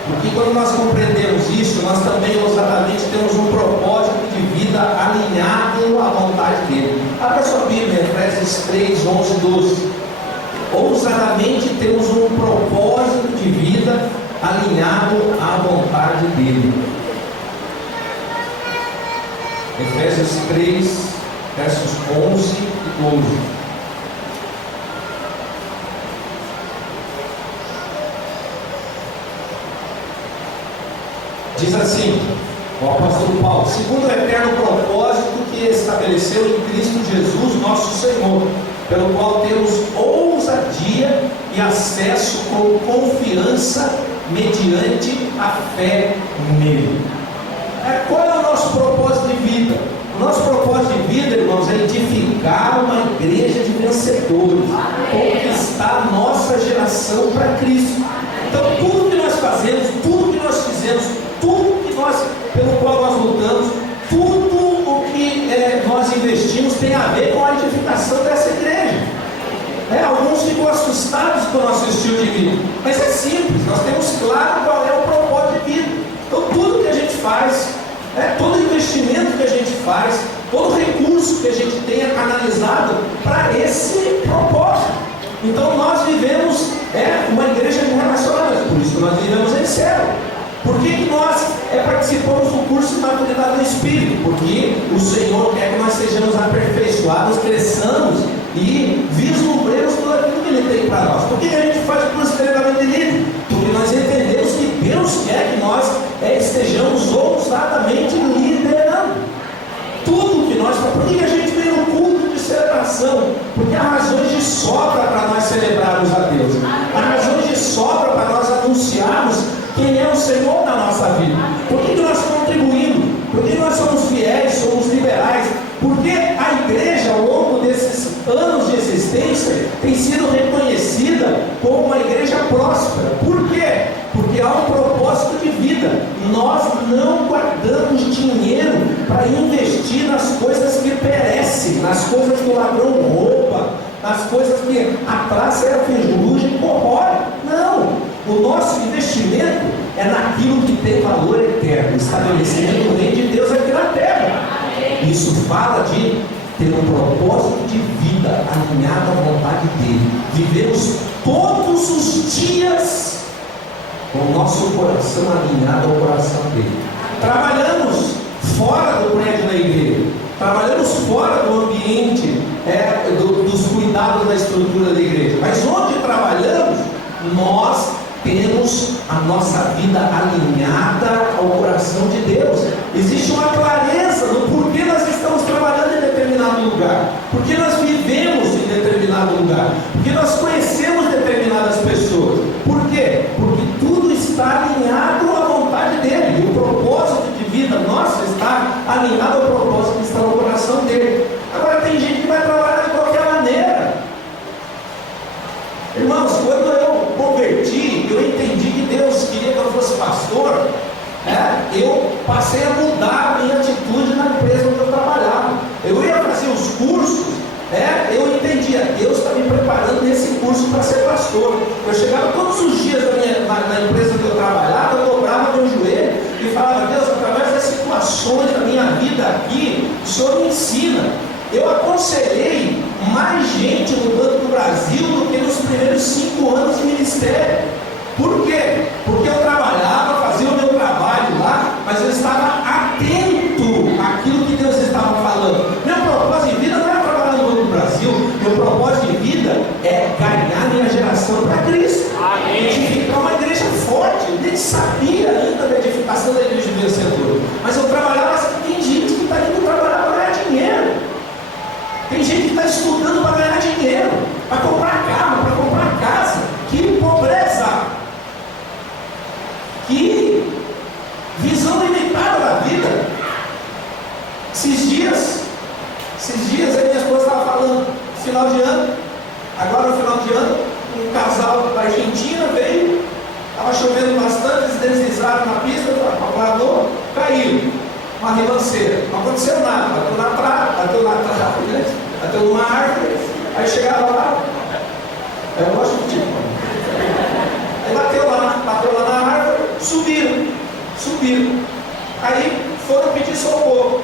Porque quando nós compreendemos isso, nós também ousadamente temos um propósito de vida alinhado à vontade dele. Abra sua Bíblia, Efésios 3, 11, 12. Ousadamente temos um propósito de vida alinhado à vontade dele. Efésios 3, versos 11 e 12. Diz assim, o apóstolo Paulo: segundo o eterno propósito que estabeleceu em Cristo Jesus, nosso Senhor, pelo qual temos ousadia e acesso com confiança mediante a fé nele. Qual é o nosso propósito de vida? O nosso propósito de vida, irmãos, é edificar uma igreja de vencedores, conquistar a nossa geração para Cristo. Então, tudo que nós fazemos, tudo que nós fizemos, tudo que nós, pelo qual nós lutamos, tudo o que nós investimos tem a ver com a edificação dessa igreja. Alguns ficam assustados com o nosso estilo de vida, mas é simples, nós temos claro qual é o propósito de vida. Então, tudo que a gente faz, todo investimento que a gente faz, todo recurso que a gente tenha canalizado para esse propósito. Então, nós vivemos uma igreja de relacionamento, por isso que nós vivemos em céu. Por que nós participamos do curso de maturidade do Espírito? Porque o Senhor quer que nós sejamos aperfeiçoados, cresçamos e vislumbremos tudo aquilo que Ele tem para nós. Por que a gente faz o curso de treinamento de líder? Porque nós entendemos que Deus quer que nós estejamos ousadamente liderando tudo que nós fazemos. Por que a gente vem no culto de celebração? Porque há razões de sobra para nós celebrarmos a Deus. Há razões de sobra para nós anunciarmos quem é o Senhor na nossa vida. Por que nós contribuímos? Por que nós somos fiéis, somos liberais? Porque a igreja, ao longo desses anos de existência, tem sido reconhecida como uma igreja próspera. Por quê? Porque há um propósito de vida. Nós não guardamos dinheiro para investir nas coisas que perecem, nas coisas que o ladrão rouba, nas coisas que a praça é a ferrugem e corrói. Não! O nosso investimento é naquilo que tem valor eterno, estabelecendo o reino de Deus aqui na terra. Isso fala de ter um propósito de vida alinhado à vontade dele. Vivemos todos os dias com o nosso coração alinhado ao coração dele. Trabalhamos fora do prédio da igreja, trabalhamos fora do ambiente dos cuidados da estrutura da igreja, mas onde trabalhamos, nós temos a nossa vida alinhada ao coração de Deus. Existe uma clareza no porquê nós estamos trabalhando em determinado lugar, porque nós vivemos em determinado lugar, porque nós conhecemos determinadas pessoas. Por quê? Porque tudo está alinhado à vontade dele. E o propósito de vida nosso está alinhado ao propósito que está no coração dele. Agora, tem gente que vai trabalhar de qualquer maneira. Irmãos, quando eu converti, eu entendi que Deus queria que eu fosse pastor, eu passei a mudar a minha atitude na empresa onde eu trabalhava. Eu ia fazer os cursos, eu entendia, Deus está me preparando nesse curso para ser pastor. Eu chegava todos os dias na empresa que eu trabalhava, eu dobrava meu joelho e falava: Deus, através das situações da minha vida aqui, o Senhor me ensina. Eu aconselhei mais gente mudando para o Brasil do que nos primeiros 5 anos de ministério. Por quê? Porque eu trabalhava, fazia o meu trabalho lá, mas eu estava atento àquilo que Deus estava falando. Meu propósito de vida não é trabalhar no Banco do Brasil. Meu propósito de vida é ganhar minha geração para Cristo. Edificar uma igreja forte. Eu nem sabia ainda da edificação da igreja vencedora, mas eu trabalhava assim. Tem gente que está indo trabalhar para ganhar dinheiro. Tem gente que está estudando para ganhar dinheiro, para comprar carro, para comprar casa. Que pobreza! Que visão limitada da vida. Esses dias aí minha esposa estava falando, final de ano, agora no final de ano, um casal da Argentina veio, estava chovendo bastante, eles deslizaram na pista, plantou, caíram. Uma ribanceira, não aconteceu nada, bateu numa árvore, aí chegava lá, eu gosto de tipo, aí bateu lá na árvore, subiram. Aí foram pedir socorro.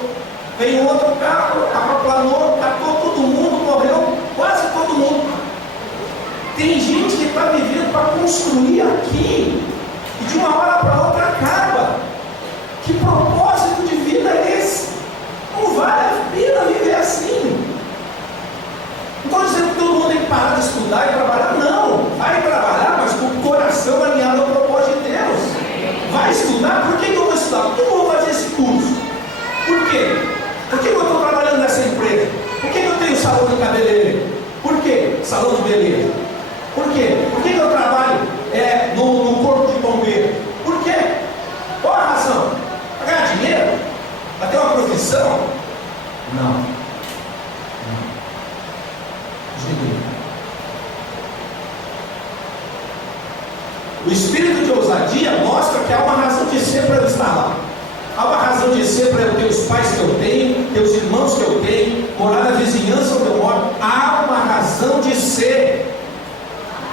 Veio outro carro, aquaplanou, catou todo mundo, morreu quase todo mundo. Tem gente que está vivendo para construir aqui e de uma hora para outra acaba. Que propósito de vida é esse? Não vale a pena viver assim. Não estou dizendo que todo mundo tem que parar de estudar e trabalhar, não. Vai trabalhar, mas com o coração alinhado ao propósito de Deus. Vai estudar, por que eu vou estudar? Por que eu vou fazer esse curso? Por quê? Por que eu estou trabalhando nessa empresa? Por que eu tenho salão de cabeleireiro? Por quê? Salão de beleza. Por quê? Por que eu trabalho no corpo de bombeiro? Por quê? Qual a razão? Para ganhar dinheiro? Para ter uma profissão? Não. O espírito de ousadia mostra que há uma razão de ser para eu estar lá. Há uma razão de ser para eu ter os pais que eu tenho, ter os irmãos que eu tenho, morar na vizinhança onde eu moro. Há uma razão de ser.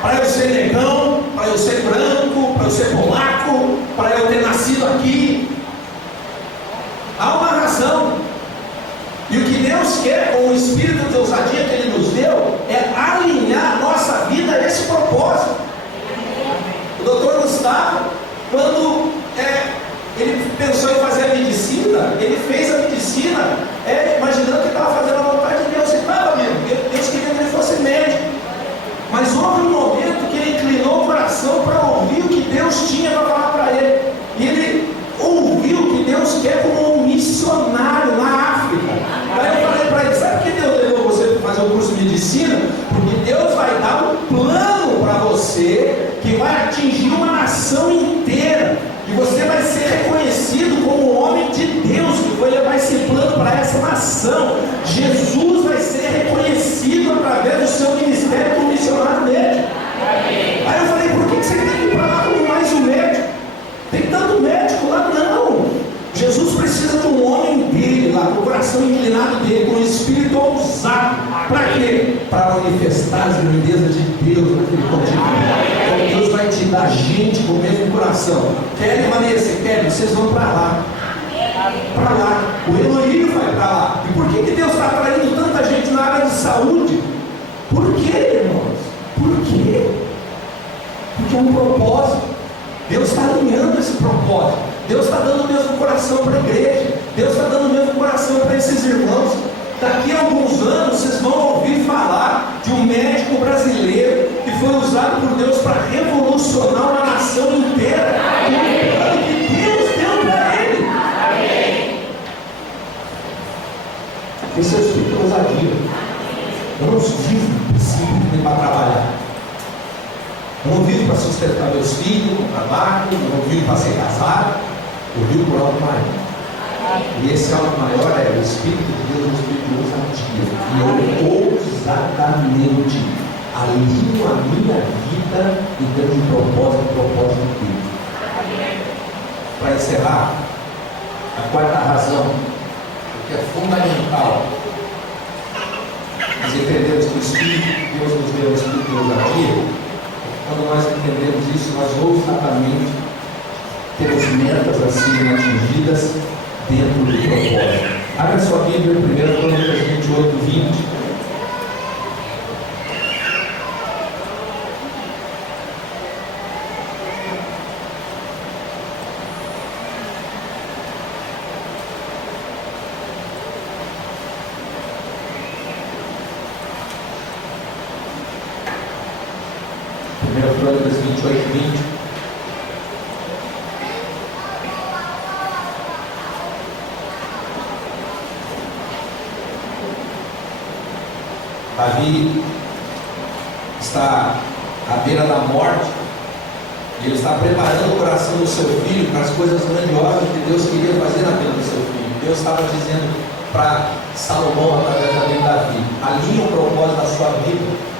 Para eu ser negão, para eu ser branco, para eu ser polaco, para eu ter nascido aqui. Há uma razão. E o que Deus quer com o espírito de ousadia que Ele nos deu é alinhar a nossa vida a esse propósito. O doutor Gustavo, quando ele pensou em fazer a medicina, ele fez a medicina imaginando que estava fazendo a vontade de Deus. E estava mesmo, Deus queria que ele fosse médico. Mas houve um momento que ele inclinou o coração para ouvir o que Deus tinha para falar para ele. E ele ouviu o que Deus quer como um missionário na África. Aí eu falei para ele, sabe por que Deus levou você para fazer o curso de medicina? Porque Deus vai dar um plano para você que vai atingir uma nação inteira. E você vai ser reconhecido como um homem de Deus que foi levar esse plano para essa nação. Jesus vai ser reconhecido através do seu ministério como missionário médico. Aí eu falei, por que você tem que ir para lá como mais um médico? Tem tanto médico lá? Não. Jesus precisa de um homem dele lá, com o coração inclinado dele, com o espírito ousado. Para quê? Para manifestar as grandezas de Deus naquele continente. Então Deus vai te dar gente com o mesmo coração. Querem permanecer? Querem? Vocês vão para lá. Para lá. O Elohim vai para lá. E por que Deus está atraindo tanta gente na área de saúde? Por quê, irmãos? Por quê? Porque é um propósito. Deus está alinhando esse propósito. Deus está dando o mesmo coração para a igreja. Deus está dando o mesmo coração para esses irmãos. Daqui a alguns anos vocês vão ouvir falar de um médico brasileiro que foi usado por Deus para revolucionar uma nação inteira com o plano que Deus deu para ele. Esse é o espírito de ousadia. Eu não vivo simplesmente para trabalhar. Eu não vivo para sustentar meus filhos no trabalho, eu não vivo para ser casado, eu vivo por algo maior. E esse algo maior é o Espírito de Deus, o Espírito de ousadia. E eu ousadamente alinho a minha vida e dentro de propósito dele. Para encerrar, a quarta razão, que é fundamental, nós entendemos que o Espírito de Deus nos deu o Espírito de ousadia. Quando nós entendemos isso, nós ousadamente temos metas a serem atingidas dentro do propósito. Abra sua Bíblia, 1 Crônicas 28, 20. Crônicas 28, 20. Davi está à beira da morte e ele está preparando o coração do seu filho para as coisas grandiosas que Deus queria fazer na vida do seu filho. Deus estava dizendo para Salomão através da vida de Davi: alinhe o propósito da sua vida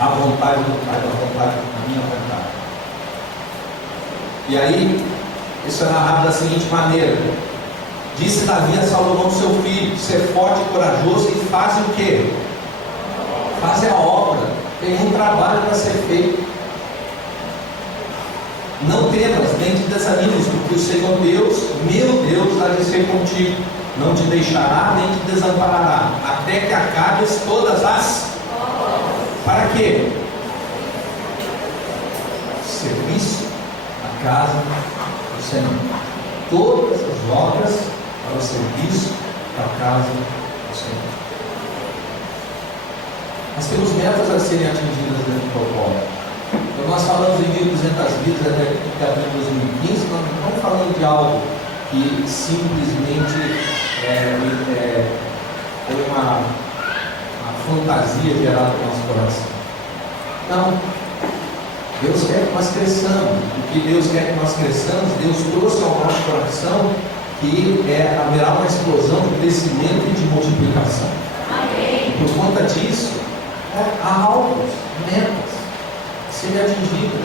à vontade do Pai, à vontade, à minha vontade. E aí, isso é narrado da seguinte maneira: disse Davi a Salomão, seu filho, ser forte e corajoso, e faz o quê? Faz a obra. Tem um trabalho para ser feito. Não temas, nem te desanimes, porque o Senhor Deus, meu Deus, há de ser contigo. Não te deixará, nem te desamparará, até que acabes todas as... Para quê? Serviço à casa do Senhor. Todas as obras para o serviço da casa do Senhor. Nós temos metas a serem atingidas dentro do propósito. Então nós falamos em 1.200 vidas até abril de 2015, nós não estamos falando de algo que simplesmente foi uma fantasia gerada no nosso coração. Não. Deus quer que nós cresçamos. O que Deus quer que nós cresçamos, Deus trouxe ao nosso coração que haverá uma explosão de crescimento e de multiplicação. Amém. E por conta disso, há alvos, metas a serem atingidas.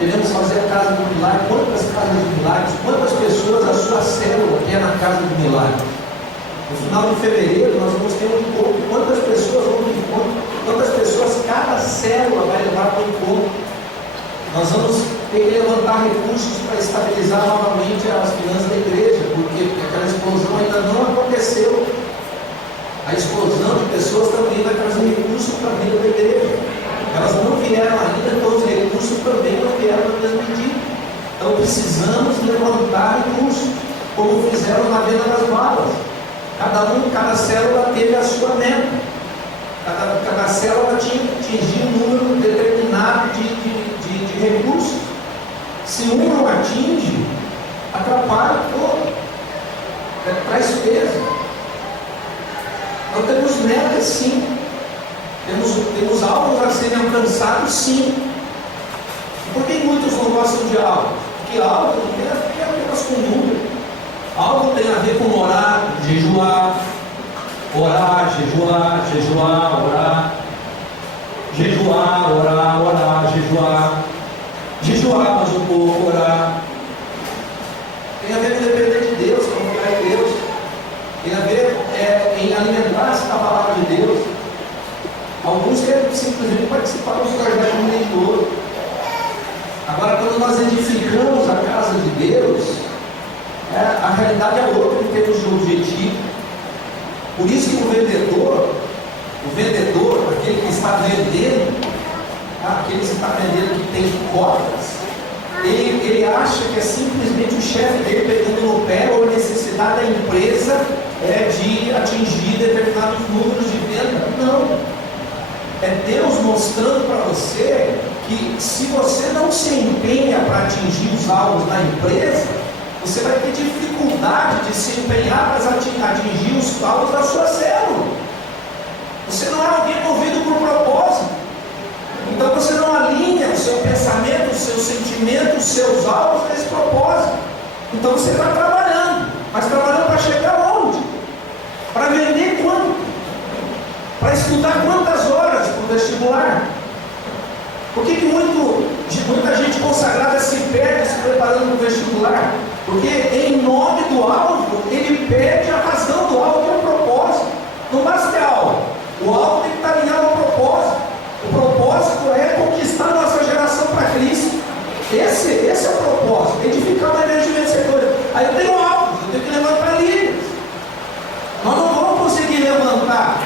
Devemos fazer a casa do milagre. Quantas casas de milagres? Quantas pessoas a sua célula quer na casa do milagre? No final de fevereiro nós vamos ter um encontro. Quantas pessoas vão no encontro? Quantas pessoas cada célula vai levar para o encontro? Nós vamos ter que levantar recursos para estabilizar novamente as finanças da igreja, porque aquela explosão ainda não aconteceu. A explosão de pessoas também vai trazer recursos para a vida da igreja. Elas não vieram ainda, então os recursos também não vieram na mesma medida. Então precisamos levantar recursos, como fizeram na venda das balas. Cada célula teve a sua meta. Cada célula tinha que atingir um número determinado de recursos. Se um não atinge, atrapalha todo. Traz peso. Então temos metas, sim. Temos alvos a serem alcançados, sim. Por que muitos não gostam de algo? Porque algo não tem a ver apenas com número. Algo tem a ver com orar, jejuar, orar, jejuar, orar, jejuar mais um pouco, orar. Tem a ver com depender de Deus, confiar em Deus. Tem a ver em alimentar-se da palavra de Deus. Alguns querem simplesmente participar dos projetos do mundo todo. Agora, quando nós edificamos a casa de Deus, a realidade é outra em termos de objetivo. Por isso que o vendedor, aquele que está vendendo, aquele que está vendendo que tem cotas, ele acha que é simplesmente o chefe dele pegando no pé ou a necessidade da empresa de atingir determinados números de venda. Não. É Deus mostrando para você que se você não se empenha para atingir os alvos da empresa, você vai ter dificuldade de se empenhar para atingir os alvos da sua célula. Você não é alguém movido por propósito. Então você não alinha o seu pensamento, os seus sentimentos, os seus alvos a esse propósito. Então você está trabalhando, mas trabalhando para chegar onde? Para vender quanto? Para estudar quantas horas para o vestibular? Por que muita gente consagrada se perde se preparando para o vestibular? Porque em nome do alvo, ele perde a razão do alvo, que é o propósito. Não basta ter alvo. O alvo tem que estar alinhado ao propósito. O propósito é conquistar a nossa geração para Cristo. Esse é o propósito, edificar uma igreja vencedora. Aí eu tenho alvo, eu tenho que levantar líderes. Nós não vamos conseguir levantar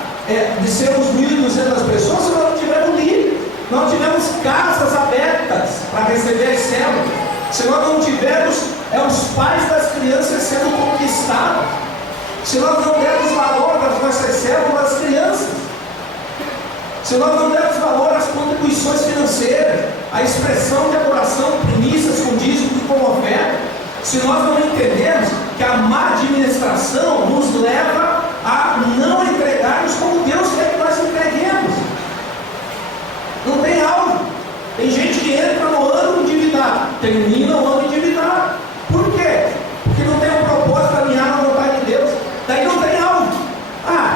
de sermos 1.200 pessoas se nós não tivermos líderes. Nós não tivermos casas abertas para receber as células. Se nós não tivermos os pais das crianças sendo conquistados. Se nós não dermos valor às nossas células, às crianças. Se nós não dermos valor às contribuições financeiras, à expressão de adoração, primícias com dízimo e com oferta, se nós não entendermos que a má administração nos leva a não entregarmos como Deus quer que nós entreguemos. Não tem alvo. Tem gente que entra no ano endividado, termina o ano endividado. Por quê? Porque não tem um propósito para alinhar na vontade de Deus. Daí não tem alvo.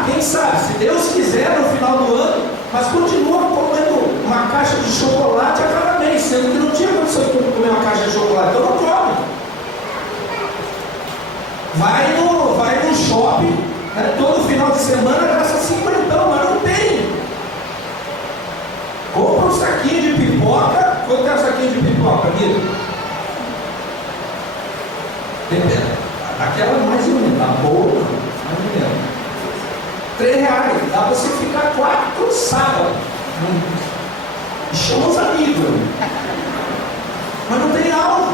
Quem sabe, se Deus quiser no final do ano, mas continua comendo uma caixa de chocolate a cada mês, sendo que não tinha condição de comer uma caixa de chocolate, então não come. Vai no shopping, todo final de semana gasta 50, mas não tem. Compra um saquinho de pipoca. Quanto é um saquinho de pipoca, Mira? Aquela mais ou menos, tá boa, mais ou menos. R$3, dá pra você ficar 4 sábados. E chama os amigos. Mas não tem aula.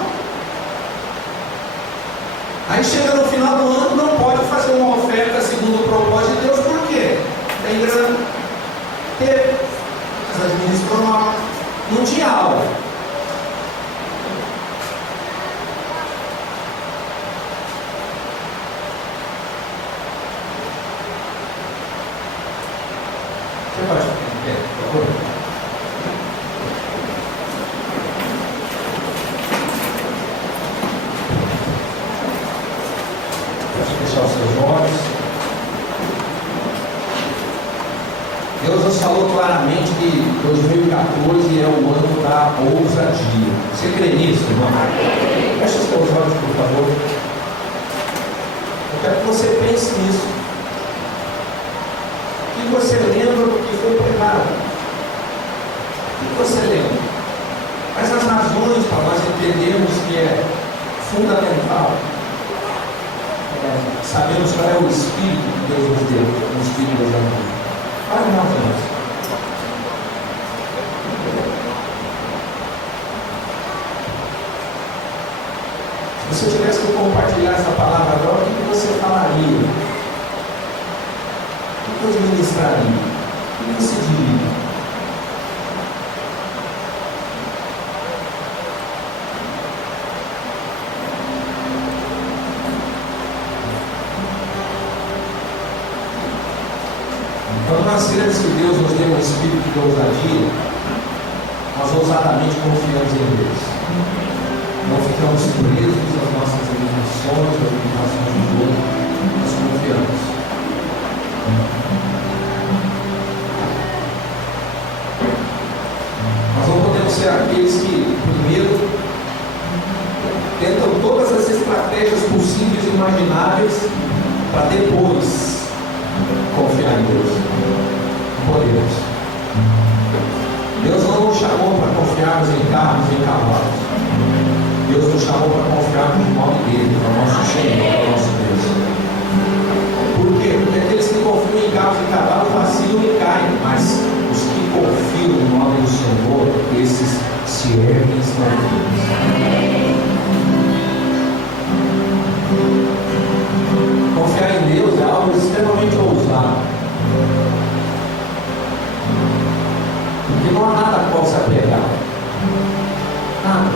Aí chega no final do ano, não pode fazer uma oferta segundo o propósito de Deus, por quê? Tem grana. Teve. Mas administrou mal. Não tinha aula. Você pode ficar, por favor? Pode fechar os seus olhos. Deus nos falou claramente que 2014 é o ano da ousadia. Você crê nisso, irmão? Feche os seus olhos, por favor. Eu quero que você pense nisso. O que você lembra do que foi pregado? O que você lembra? Mas as razões para nós entendermos que é fundamental sabemos qual é o Espírito que Deus nos deu, o Espírito da vida. Vai orar por nós. Se você tivesse que compartilhar essa palavra agora, o que você falaria? O que você ministraria? O que você diria? Quando nós cremos que Deus nos deu um espírito de ousadia, nós ousadamente confiamos em Deus. Não ficamos presos às nossas limitações, às limitações do outro. Nós confiamos. Nós não podemos ser aqueles que, primeiro, tentam todas as estratégias possíveis e imagináveis para depois confiar em Deus. Não podemos. Deus não nos chamou para confiarmos em carros e em cavalos. Deus nos chamou para confiarmos no nome dele, no nosso Senhor, no nosso Deus. Por quê? Porque aqueles que confiam em carros e cavalos vacilam e caem, mas os que confiam no nome do Senhor, esses se erguem e estão firmes. Confiar em Deus é algo extremamente ousado. Porque não há nada a qual se apegar. Nada.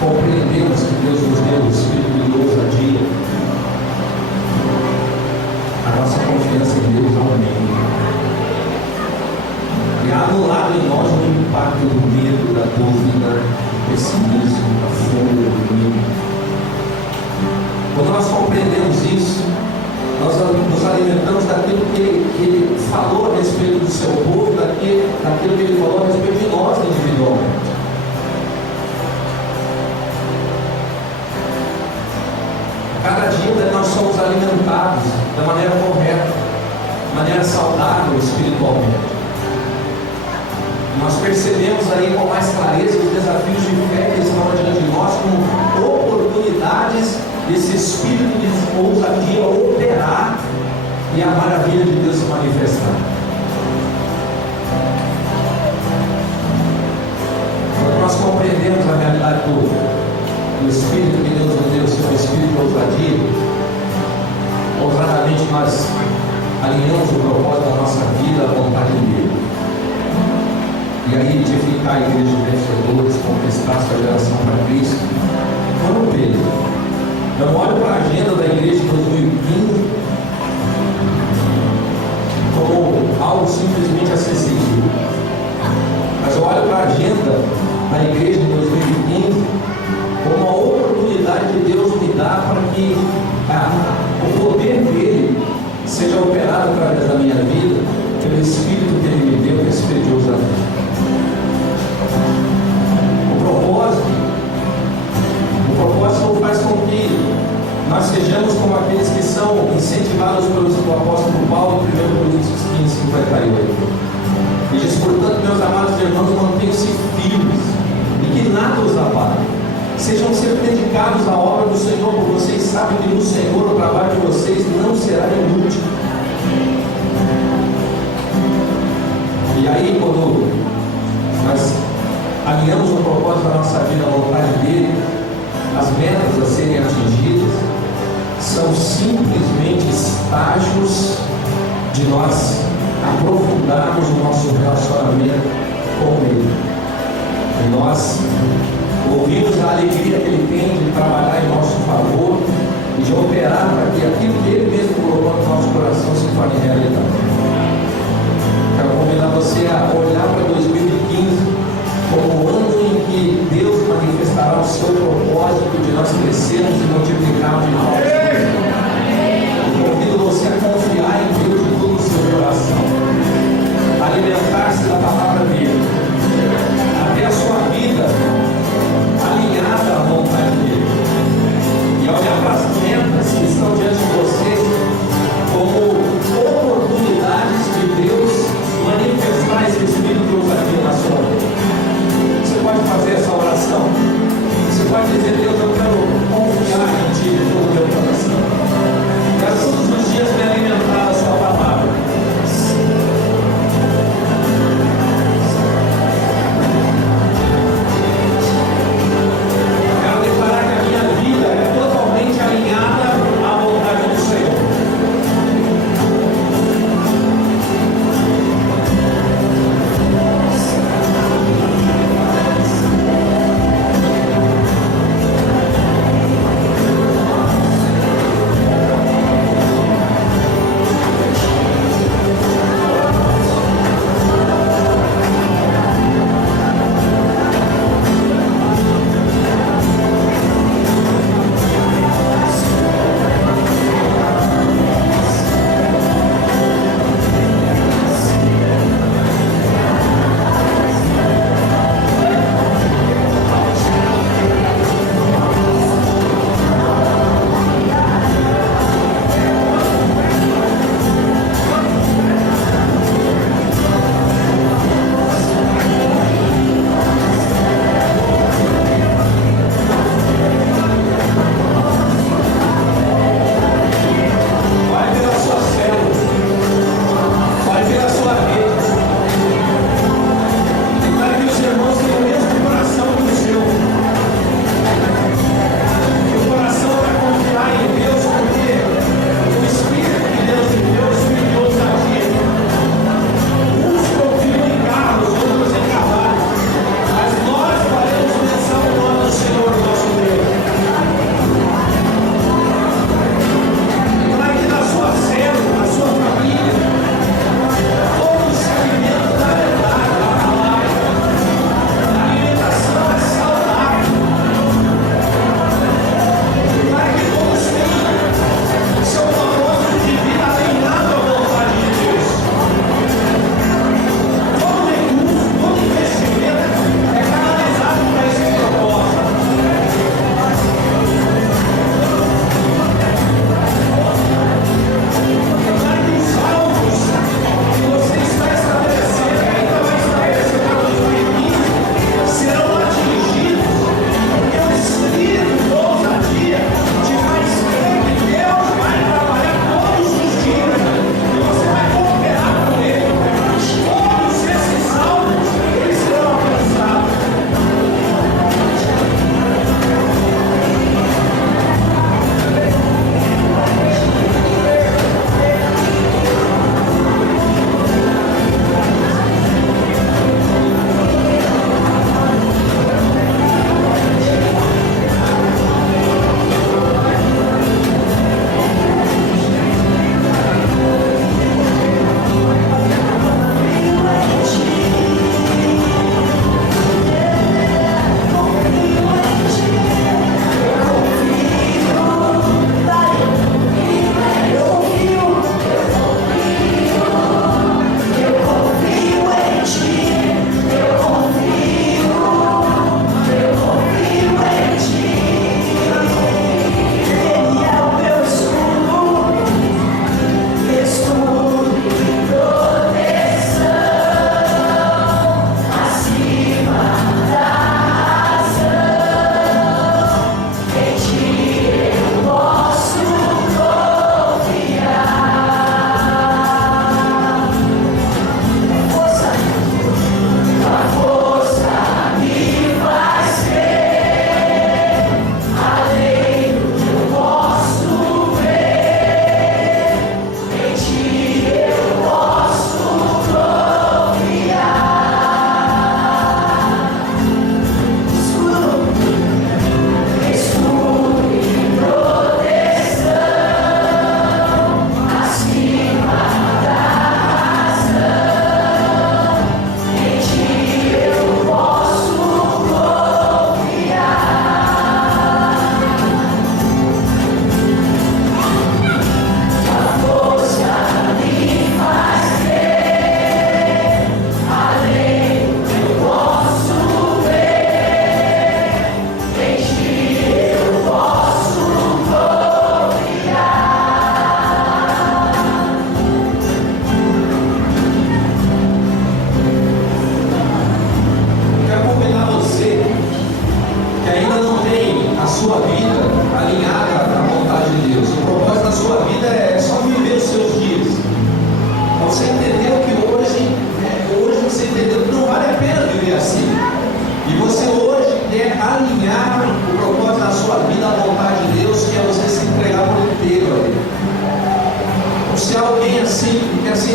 Compreendemos que Deus nos deu o espírito de ousadia, a nossa confiança em Deus aumenta. E há anulado em nós o impacto do medo, da dúvida, do pessimismo, da fúria, do medo. Quando nós compreendemos isso, nós nos alimentamos daquilo que ele falou a respeito do seu povo, daquilo que ele falou a respeito de nós individualmente. Cada dia nós somos alimentados da maneira correta, de maneira saudável espiritualmente. Nós percebemos aí com mais clareza os desafios de fé que estão diante de nós como oportunidades desse espírito de ousadia operar e a maravilha de Deus se manifestar. Quando nós compreendemos a realidade do Espírito que Deus nos deu, seu Espírito de ousadia, ousadamente nós alinhamos o propósito da nossa vida à vontade dele. E aí edificar a igreja de vencedores, conquistar sua geração para Cristo. Vamos ver. Eu olho para a agenda da igreja de 2015 como algo simplesmente acessível. que o poder dele seja operado através da minha vida, pelo Espírito que ele me deu, que expediu os amigos. O propósito faz com que nós sejamos como aqueles que são incentivados pelo apóstolo Paulo em 1 Coríntios 15, 58. E diz: portanto, meus amados irmãos, mantenham-se firmes e que nada os abale. Sejam sempre dedicados à obra do Senhor, porque vocês sabem que no Senhor o trabalho de vocês não será inútil. E aí, quando nós alinhamos o propósito da nossa vida à vontade dele, as metas a serem atingidas são simplesmente estágios de nós aprofundarmos o nosso relacionamento com ele. E nós ouvimos a alegria que ele tem de trabalhar em nosso favor e de operar para que aquilo que ele mesmo colocou no nosso coração se torne realidade. Quero convidar você a olhar para 2015 como o ano em que Deus manifestará o seu propósito de nós crescermos e multiplicarmos em nós. Convido você a confiar em Deus de todo o seu coração, alimentar-se da palavra dele, até a sua vida alinhada à vontade dele, e olhar para as metas que estão diante de você como oportunidades de Deus manifestar esse Espírito de ousadia na sua vida.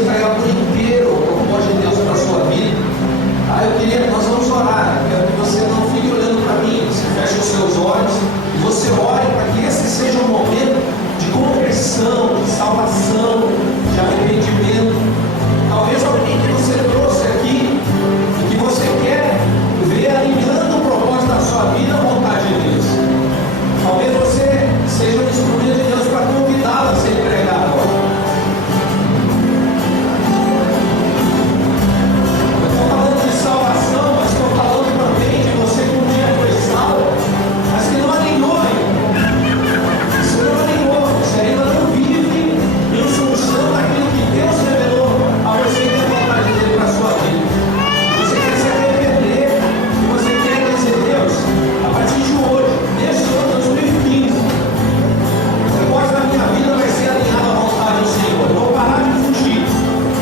entregar por inteiro o propósito de Deus para a sua vida, nós vamos orar. Eu quero que você não fique olhando para mim, você feche os seus olhos e você ore para que esse seja um momento de conversão, de salvação, de arrependimento. Talvez alguém que você trouxe aqui e que você quer ver alinhando o propósito da sua vida à vontade de Deus. Talvez você seja um instrumento de Deus para convidá-lo a ser entregado agora. Eu estou falando de salvação, mas estou falando também de você que um dia foi salvo, mas que não alinhou ainda. Você não alinhou, você ainda não vive em função daquilo que Deus revelou a você que é a vontade dele para a sua vida. Você quer se arrepender e você quer dizer, Deus, a partir de hoje, neste ano 2015, o propósito da minha vida vai ser alinhado à vontade do Senhor. Eu vou parar de fugir.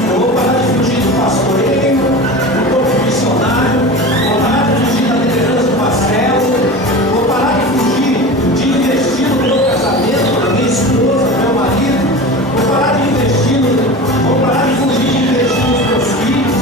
Eu vou parar de fugir do pastoreio, do corpo missionário, vou parar de fugir da liderança do castelo, vou parar de fugir de investir no meu casamento, na minha esposa, no meu marido, vou parar de investir, vou parar de fugir de investir nos meus filhos.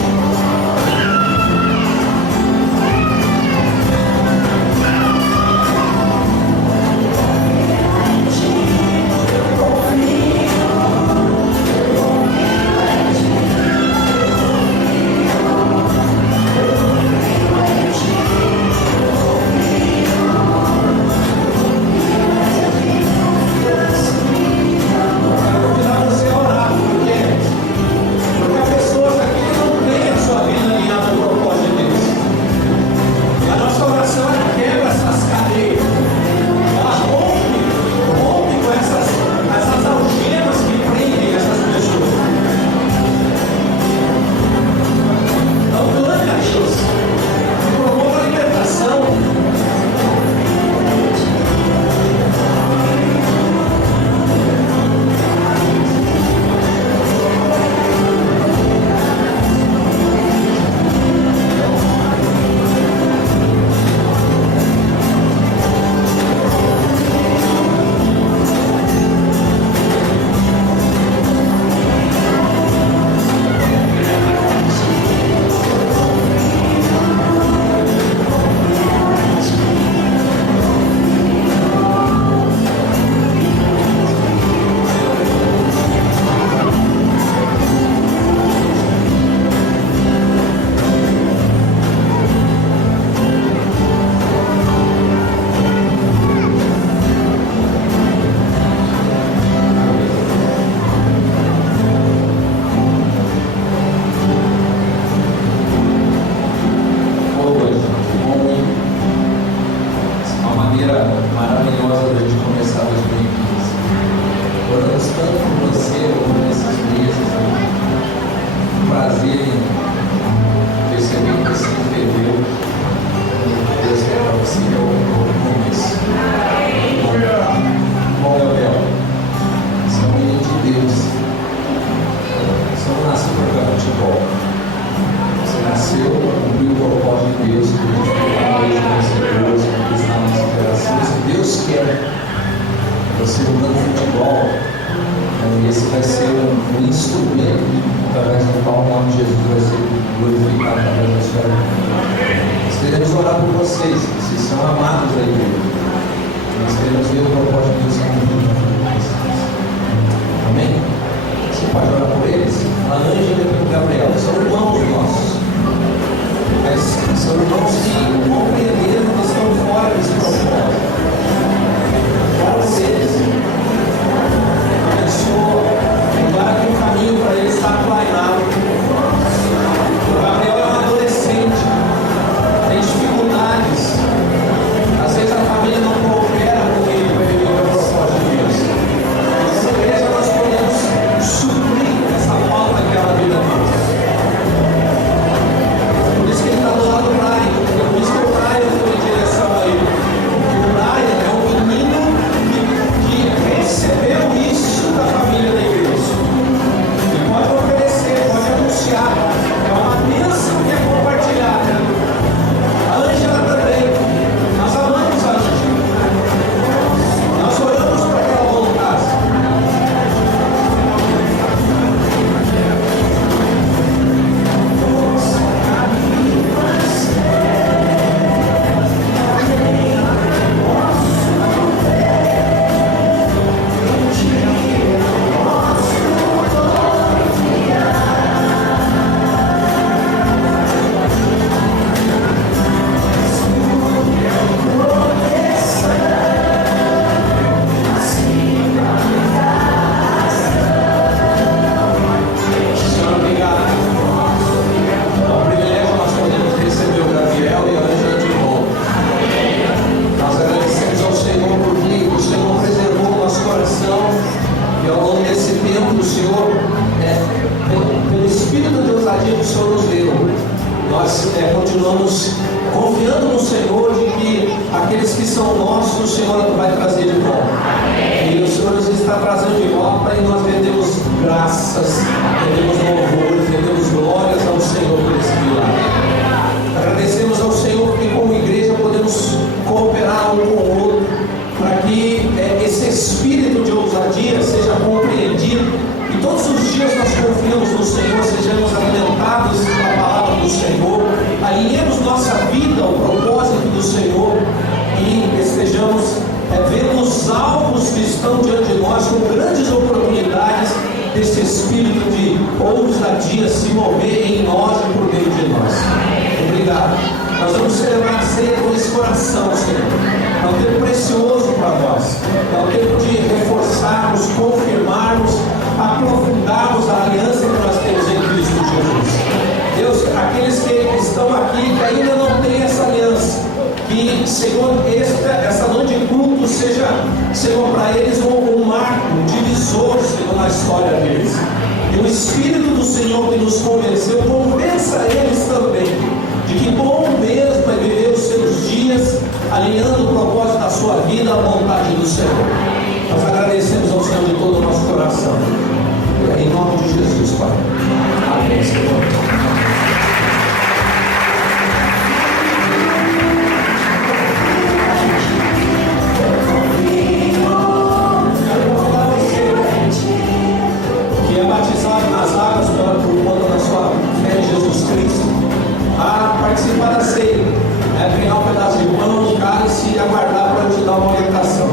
Maravilhosa da gente começar 2015. Oramos tanto por você nesses meses. Prazer em perceber que você entendeu. Deus quer para você é um novo começo. Bom, Gabriel, você é um menino de Deus. Você não nasceu para jogar futebol. Você nasceu para cumprir o propósito de Deus, que Deus se Deus quer você jogando futebol, esse vai ser um instrumento através do qual o nome de Jesus vai ser glorificado através da sua vida. Nós queremos orar por vocês são amados da igreja. Nós queremos ver o propósito de Deus cumprido na vida de vocês. Amém? Você pode orar por eles? A Ângela e o Gabriel são irmãos nossos. Mas são irmãos que compreenderam que estão fora desse propósito. Para vocês, abençoa, prepara aqui um caminho para ele estar planeado. O Gabriel é um adolescente, tem dificuldades. Às vezes a família não coopera com ele para viver o propósito de Deus. misericórdia que o Senhor nos deu. Nós continuamos confiando no Senhor de que aqueles que são nossos, o Senhor vai trazer de volta. E o Senhor nos está trazendo de volta e nós rendemos graças, rendemos louvores, rendemos glórias ao Senhor por esse milagre. Agradecemos ao Senhor porque como igreja podemos cooperar um com o outro para que esse espírito de ousadia seja compreendido e todos os dias nós confiamos no Senhor, sejamos alimentados pela palavra do Senhor, alinhemos nossa vida ao propósito do Senhor e estejamos vendo os alvos que estão diante de nós com grandes oportunidades desse espírito de ousadia se mover em nós e por meio de nós. Obrigado. Nós vamos celebrar a ceia com esse coração, Senhor. É um tempo precioso para nós. É um tempo de reforçarmos, confirmarmos, aprofundarmos a aliança que nós temos em Cristo Jesus. Deus, aqueles que estão aqui que ainda não têm essa aliança, que, Senhor, essa noite de culto seja, Senhor, para eles um marco, um divisor, Senhor, na história deles. E o Espírito do Senhor que nos convenceu, convença eles também de que bom mesmo é viver os seus dias alinhando o propósito da sua vida à vontade do Senhor. Nós agradecemos ao Senhor de todo o nosso coração. Em nome de Jesus, Pai. Amém, Senhor. Batizado nas águas por conta da sua fé em Jesus Cristo, a participar da ceia, pegar um pedaço de pão, um cálice e aguardar para eu te dar uma orientação.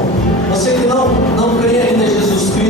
Você que não crê ainda em Jesus Cristo,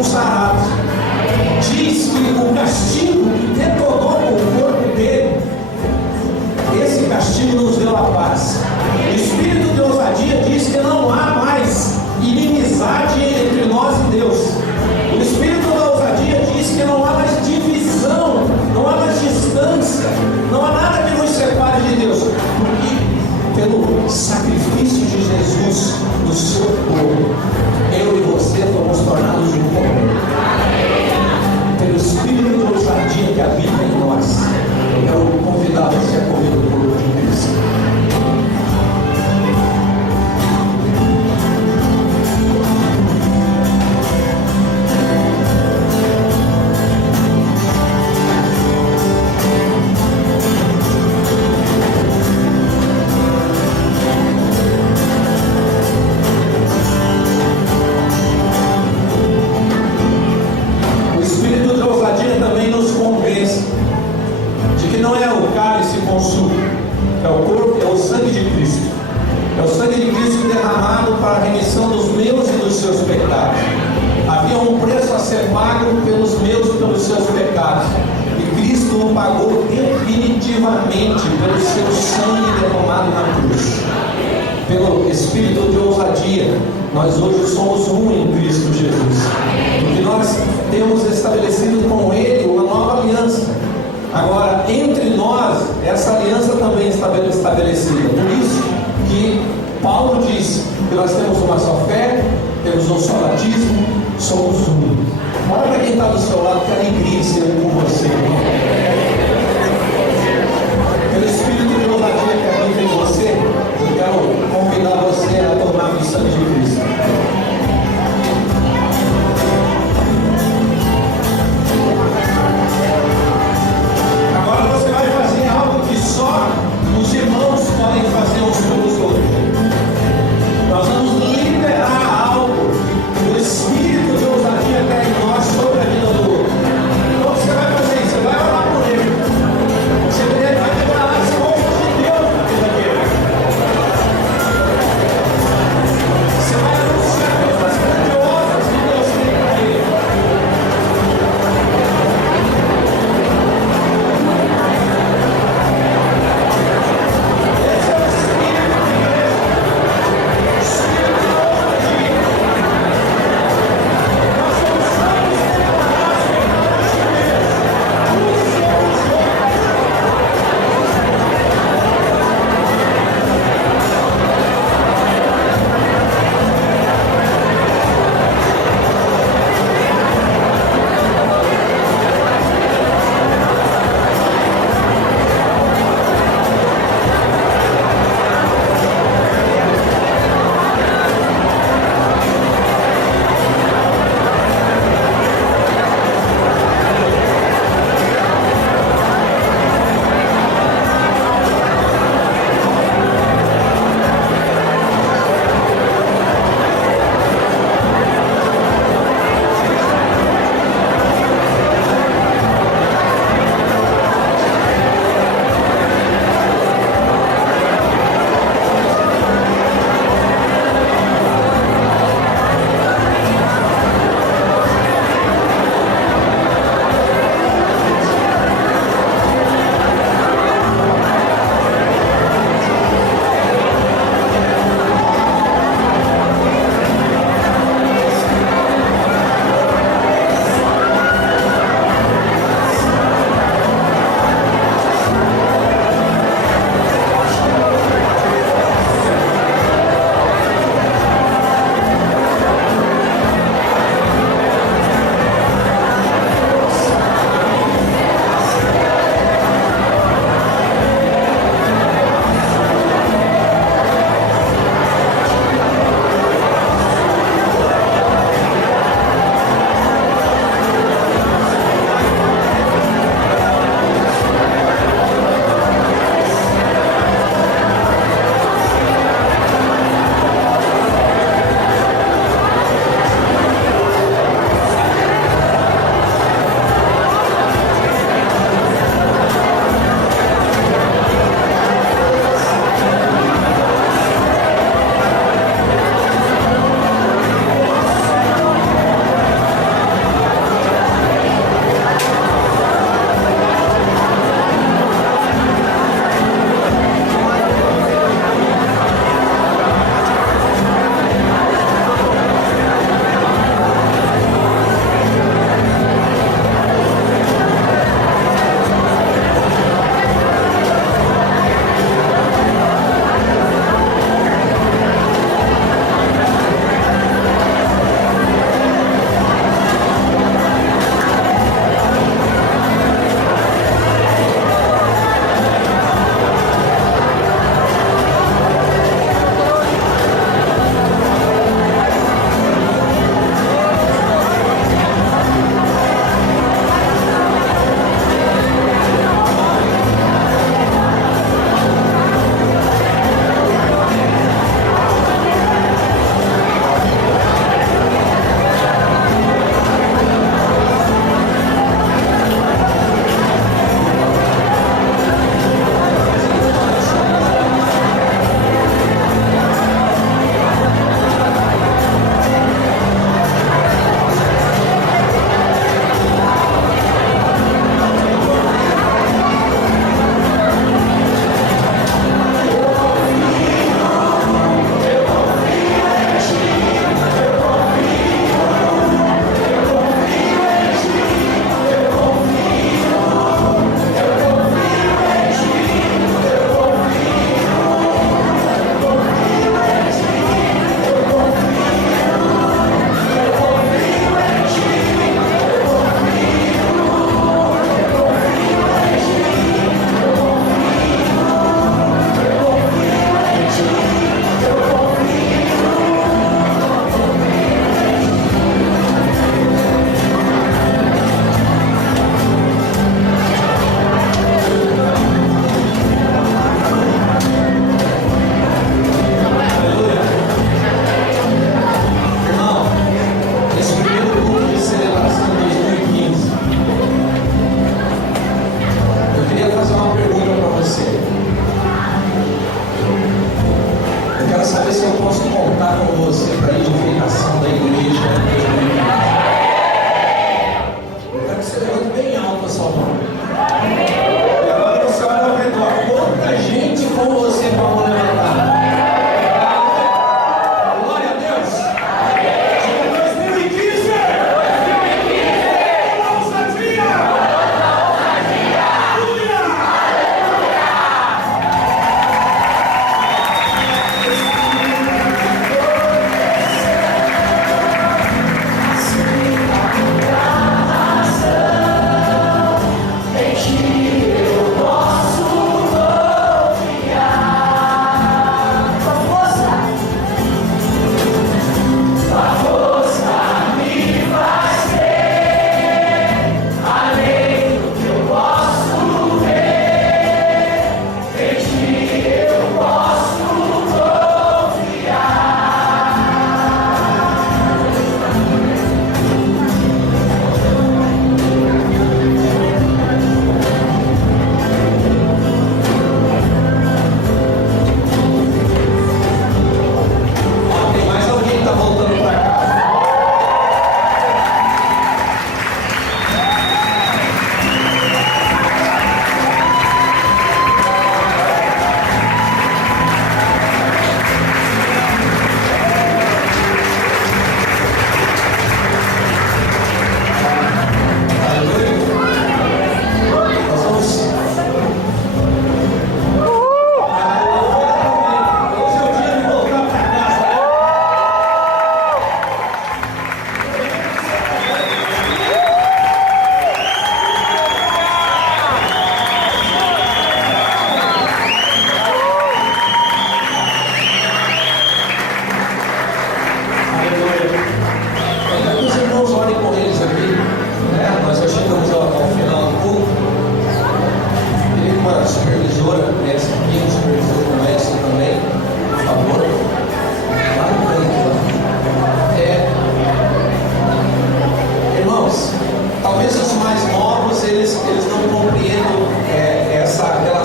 fomos sarados. Diz que o castigo que retornou com o corpo dele, esse castigo nos deu a paz. O espírito de ousadia diz que não há mais inimizade entre nós e Deus. O espírito da ousadia diz que não há mais divisão, não há mais distância, não há nada que nos separe de Deus, porque pelo sacrifício de Jesus no seu corpo, eu e você fomos tornados um corpo. Pelo espírito de ousadia que habita em nós, eu quero convidar você a correr do corpo de Cristo. Pelo seu sangue derramado na cruz, pelo espírito de ousadia, nós hoje somos um em Cristo Jesus, porque nós temos estabelecido com Ele uma nova aliança. Agora, entre nós, essa aliança também está estabelecida. Por isso que Paulo diz que nós temos uma só fé, temos um só batismo, somos um. Olha para quem está do seu lado, que alegria ser um com você, irmão. Pelo espírito de ousadia que habita em você, eu quero convidar você a tomar o sangue de Cristo. Agora você vai fazer algo que só os irmãos podem fazer uns pelos outros. Nós vamos liberar algo do espírito de ousadia que é em nós sobre a vida do outro. Então você vai fazer isso, você vai orar por ele.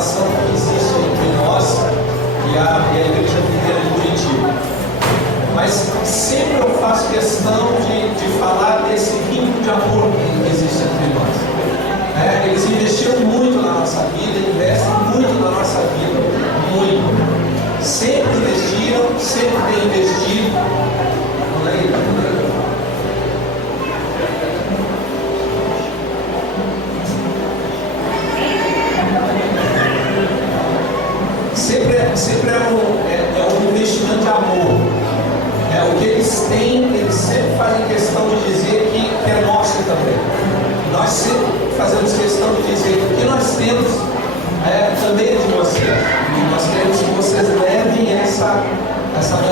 relação que existe entre nós e a igreja Videira de Curitiba. Mas sempre eu faço questão de falar desse vínculo de amor que existe entre nós. Eles investiram muito na nossa vida, investem muito na nossa vida, muito. Sempre investiram, sempre têm investido. Sempre é um investimento de amor. O que eles têm, eles sempre fazem questão de dizer que é nosso também. Nós sempre fazemos questão de dizer que o que nós temos também é de vocês. E nós queremos que vocês levem essa